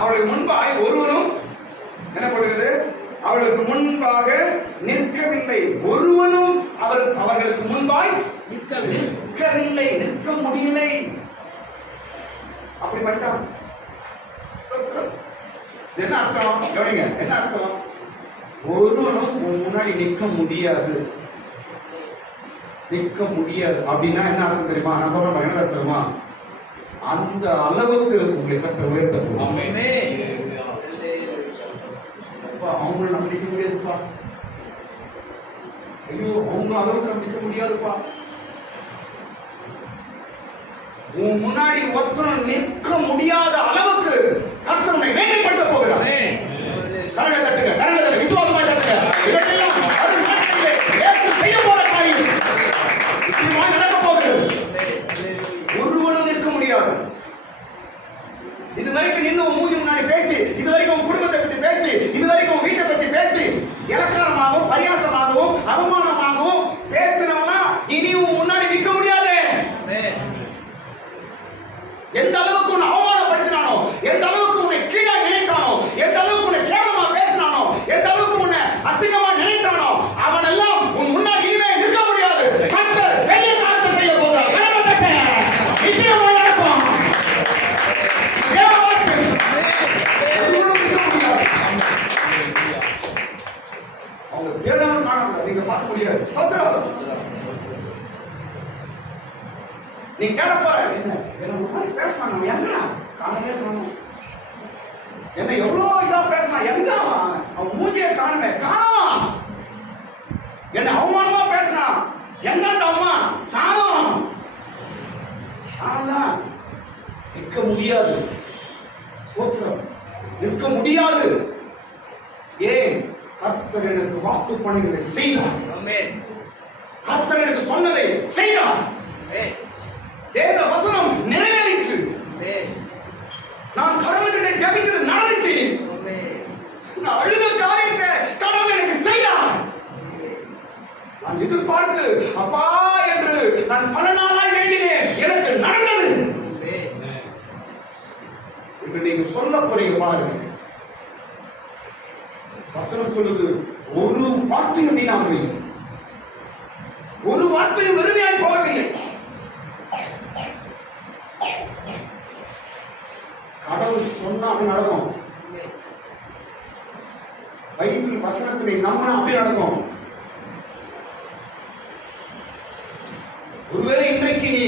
அவளுக்கு முன்பாய் ஒருவரும் என்ன பண்ணுகிறது? அவளுக்கு முன்பாக நிற்கவில்லை. ஒருவனும் அவர்களுக்கு முன்பாய் நிற்கவில்லை, நிற்க முடியலை. அப்படி பண்ணிட்டான். என்ன அர்த்தம்? கவனிங்க, என்ன அர்த்தம்? ஒருவனும் முன்னாடி நிற்க முடியாது. நிற்க முடியாது அப்படின்னா என்ன அர்த்தம் தெரியுமா? நான் சொல்றேன், என்ன அர்த்தமா? அந்த அளவுக்கு உங்களை கர்த்தர் உயர்த்த. அவங்கள நம்ம நிற்க முடியாதுப்பா. ஐயோ, அவங்க அளவுக்கு நம்ம நிற்க முடியாதுப்பா. உன் முன்னாடி ஒருத்தனும் நிற்க முடியாத அளவுக்கு கர்த்தர் உன்னை மேன்மைப்படுத்த போகிறார். கரங்களை தட்டுங்க, கரங்களை தட்டுங்க, விசுவாசமாய் தட்டுங்க. இவற்றெல்லாம் வரும் நாட்களிலே இயேசு செய்ய போற காரியம் நிச்சயமாய் நடக்க போகிறது. ஒருவனும் நிற்க முடியாது. இதுவரைக்கும் நின்று உன் மூஞ்சி முன்னாடி பேசி, இதுவரைக்கும் உன் குடும்பத்தை பத்தி பேசி, இதுவரைக்கும் உன் வீட்டை பத்தி பேசி இலக்காரமாகவும் பரியாசமாகவும் அவமானமாகவும் பேசினவனா இனி உன் முன்னாடி நிற்க முடியாது. எந்த அளவுக்கு உன்னை அவமானப்படுத்தினானோ, எந்த அளவுக்கு உன்னை கீழே நினைத்தானோ, எந்த அளவுக்கு உன்னை கேவலமா பேசினானோ, எந்த அளவுக்கு உன்னை அசிங்கமா நினைத்தானோ, அவன் எல்லாம் உன் முன்னாடி இனிமே நிற்க முடியாது. கர்த்தர் பெரிய காரியத்தை செய்ய போகிறார். நிச்சயமாக நடக்கும். அவங்க தேடாமல் காண நீங்க பார்க்க முடியாது. நீ கேட போற என்ன பேசினாங்க, எங்க காலையே காணும், என்ன எவ்வளவு இதா பேசினா, எங்க அவன் மூஞ்சியை காணுமே, காணும். என்ன அவமானமா பேசினா, எங்க அந்த அம்மா காணும். ஆனா நிற்க முடியாது. ஸ்தோத்திரம். நிற்க முடியாது. ஏன்? கர்த்தர் எனக்கு வாக்கு பண்ணினதை செய்தார். கர்த்தர் எனக்கு சொன்னதை செய்தார். தேவ வசனம் நிறைவேறிற்று. நான் கடவுள்கிட்ட ஜெபித்தது நடந்துச்சு. நான் அழுத காரியத்தை கடவுள் எனக்கு செய்தார். நான் எதிர்பார்த்து அப்பா என்று நான் பல நாளாய் வேண்டினேன், எனக்கு நடந்தது. இப்ப நீங்க சொல்ல போறீங்க பாருங்க. வசனம் சொல்லுது, ஒரு வார்த்தையும் வீணாகவில்லை, ஒரு வார்த்தையும் வெறுமையாய் போகவில்லை. கடவுள் சொன்னா அப்படி நடக்கும். பைபிள் வசனத்தை நம்பினா அப்படி நடக்கும். ஒருவேளை இன்றைக்கு நீ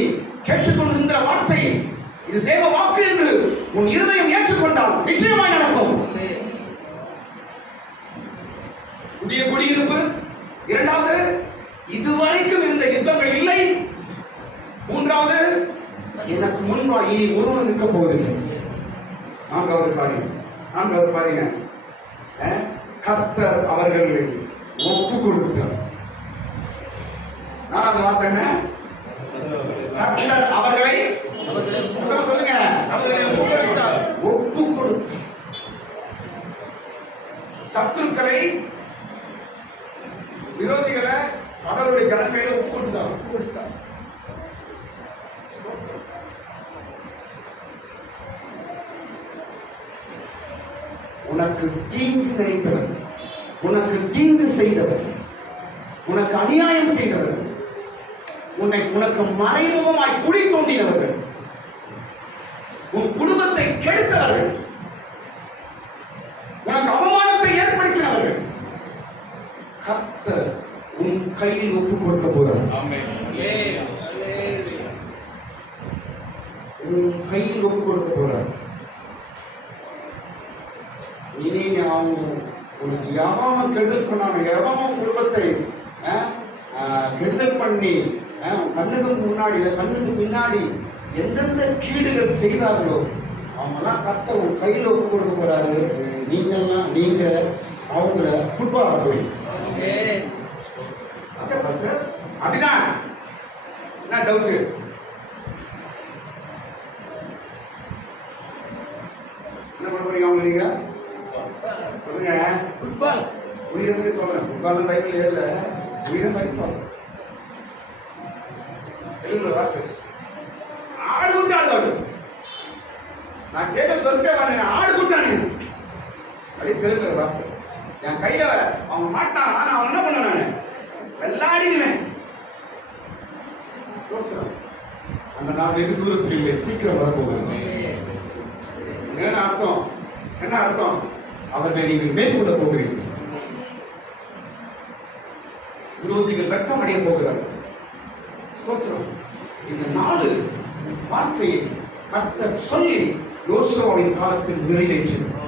கேட்டுக்கொண்டிருந்த வார்த்தை இது தேவ வாக்கு என்று உன் இருதயம் ஏற்றுக்கொண்டால் நிச்சயமாய் நடக்கும். புதிய குடியிருப்பு. இரண்டாவது, இதுவரைக்கும் இருந்த யுத்தங்கள் இல்லை. மூன்றாவது, எனக்கு முன்பா இனி ஒருவன் நிற்க போவதில்லை. நான்காவது காரியம், நான்காவது பாருங்க, கர்த்தர் அவர்களை ஒப்பு கொடுத்தார். நாலாவது வார்த்தை என்ன? கர்த்தர் அவர்களை சொல்லுங்க, அவர்களை ஒப்பு கொடுத்தார். ஒப்பு கொடுத்தார். சத்துருக்களை, விரோதிகளை அவருடைய ஜனங்களை ஒப்பு கொடுத்தார். உனக்கு தீங்கு நினைத்தவர், உனக்கு தீங்கு செய்தவர், உனக்கு அநியாயம் செய்தவர், உனக்கு மறைமுகமாய் குழி தோண்டினவர்கள், உன் குடும்பத்தை கெடுத்தவர்கள், உனக்கு அவமானத்தை ஏற்படுத்தினவர்கள், கர்த்தர் உன் கையில் ஒப்புக் கொடுக்க போறார். உன் கையில் ஒப்புக் கொடுக்க போறார். இனி அவங்க உனக்கு எவன் கெடுதல் பண்ணாங்க, எவன் குடும்பத்தை கெடுதல் பண்ணி கண்ணுக்கு முன்னாடி கண்ணுக்கு பின்னாடி எந்தெந்த கீடுகள் செய்தார்களோ அவங்கெல்லாம் கர்த்தர் உன் கையில் ஒப்பு கொடுக்க போறாரு. நீங்க அவங்கள ஃபுட்பால் ஆட போய் அப்படிதான். என்ன டவுட்டு? என்ன பண்ண போறீங்க அவங்க? நீங்க சொல்லுங்க. ஃபுட்பால் உயிரை மாதிரி சொல்றேன். ஃபுட்பால் பைபிள் ஏதுல உயிரை மாதிரி சொல்றேன். வார்த்தை ஆடு கூட்டு ஆடு. நான் சேட்டை தொட்டே வரேன், ஆடு கூட்டானே அப்படியே தெலுங்குல வார்த்தை. என் கையில அவங்க மாட்டான், அவன் என்ன பண்ண நான் வெள்ளாடிடுவேன். அந்த நாள் வெகு தூரத்தில் இல்லை, சீக்கிரம் வரப்போகுது. என்ன அர்த்தம்? என்ன அர்த்தம்? அவர்களை நீங்கள் மேற்கொள்ள போகிறீர்கள். விரோதிகள் வெட்கம் அடைய போகிறார்கள். ஸ்தோத்திரம். இந்த 4 வார்த்தையை கர்த்தர் சொல்லி யோசுவாவின் காலத்தில் நிறைவேற்றினார்.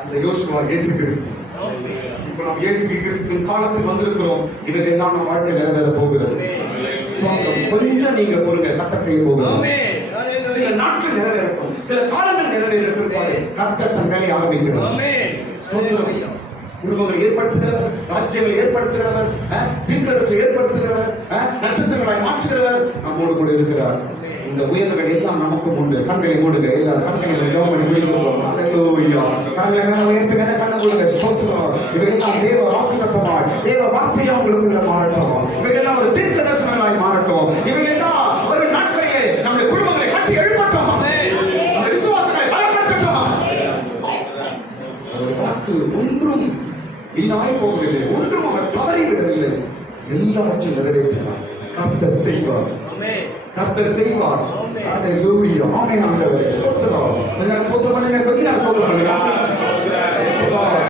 அந்த யோசுவா இயேசு கிறிஸ்து. இப்ப நாம் இயேசு கிறிஸ்துவின் காலத்தில் வந்திருக்கிறோம். இவைகள் எல்லாம் நம் வாழ்க்கை நிறைவேற போகிறது. கொஞ்சம் நீங்க பொறுங்க, கர்த்தர் செய்ய போகிறார். சில நாட்கள் நிறைவேறட்டும், சில காலங்கள் நிறைவேறிருப்பாரு. கர்த்தர் தன் வேலையை ஆரம்பிக்கிறார். குடும்பங்களை ஏற்படுத்துகிறவர், ராஜ்யங்களை ஏற்படுத்துகிறவர், தீர்க்கதரிசியை ஏற்படுத்துகிறவர், நட்சத்திரங்களாய் மாற்றுகிறவர் நம்மோடு கூட இருக்கிறார். இந்த உயர்வுகள் எல்லாம் நமக்கும் உண்டு. கண்களை மூடுங்க, எல்லாரும் கண்களை ஜெபம் பண்ணி முடிக்கிறோம். ஹல்லேலூயா. கண்களை உயர்த்துங்க, கண்ணை மூடுங்க. ஸ்தோத்திரம். இவையெல்லாம் தேவ வாக்குத்தத்தமாய், தேவ வார்த்தையா உங்களுக்குள்ள மாறட்டும். இவையெல்லாம் ஒரு தீர்க்க தரிசனங்களாய் மாறட்டும். இவையெல்லாம் ஒரு நாட்களிலே நம்முடைய குடும்பங்களை கட்டி எழுப்பட்டும். நம்முடைய விசுவாசங்களை பலப்படுத்தட்டும். வாக்கு ஒன்றும் வீணாய் போகவில்லை, ஒன்றும் அவர் தவறிவிடவில்லை. எல்லாவற்றையும் நிறைவேற்றினார். கர்த்தர் செய்வார், கர்த்தர் செய்வார். ஹல்லேலூயா. ஆமென். ஆண்டவரே ஸ்தோத்திரம். ஸ்தோத்திரம் பண்ணுங்க, கொஞ்ச நேரம் ஸ்தோத்திரம் பண்ணுங்க.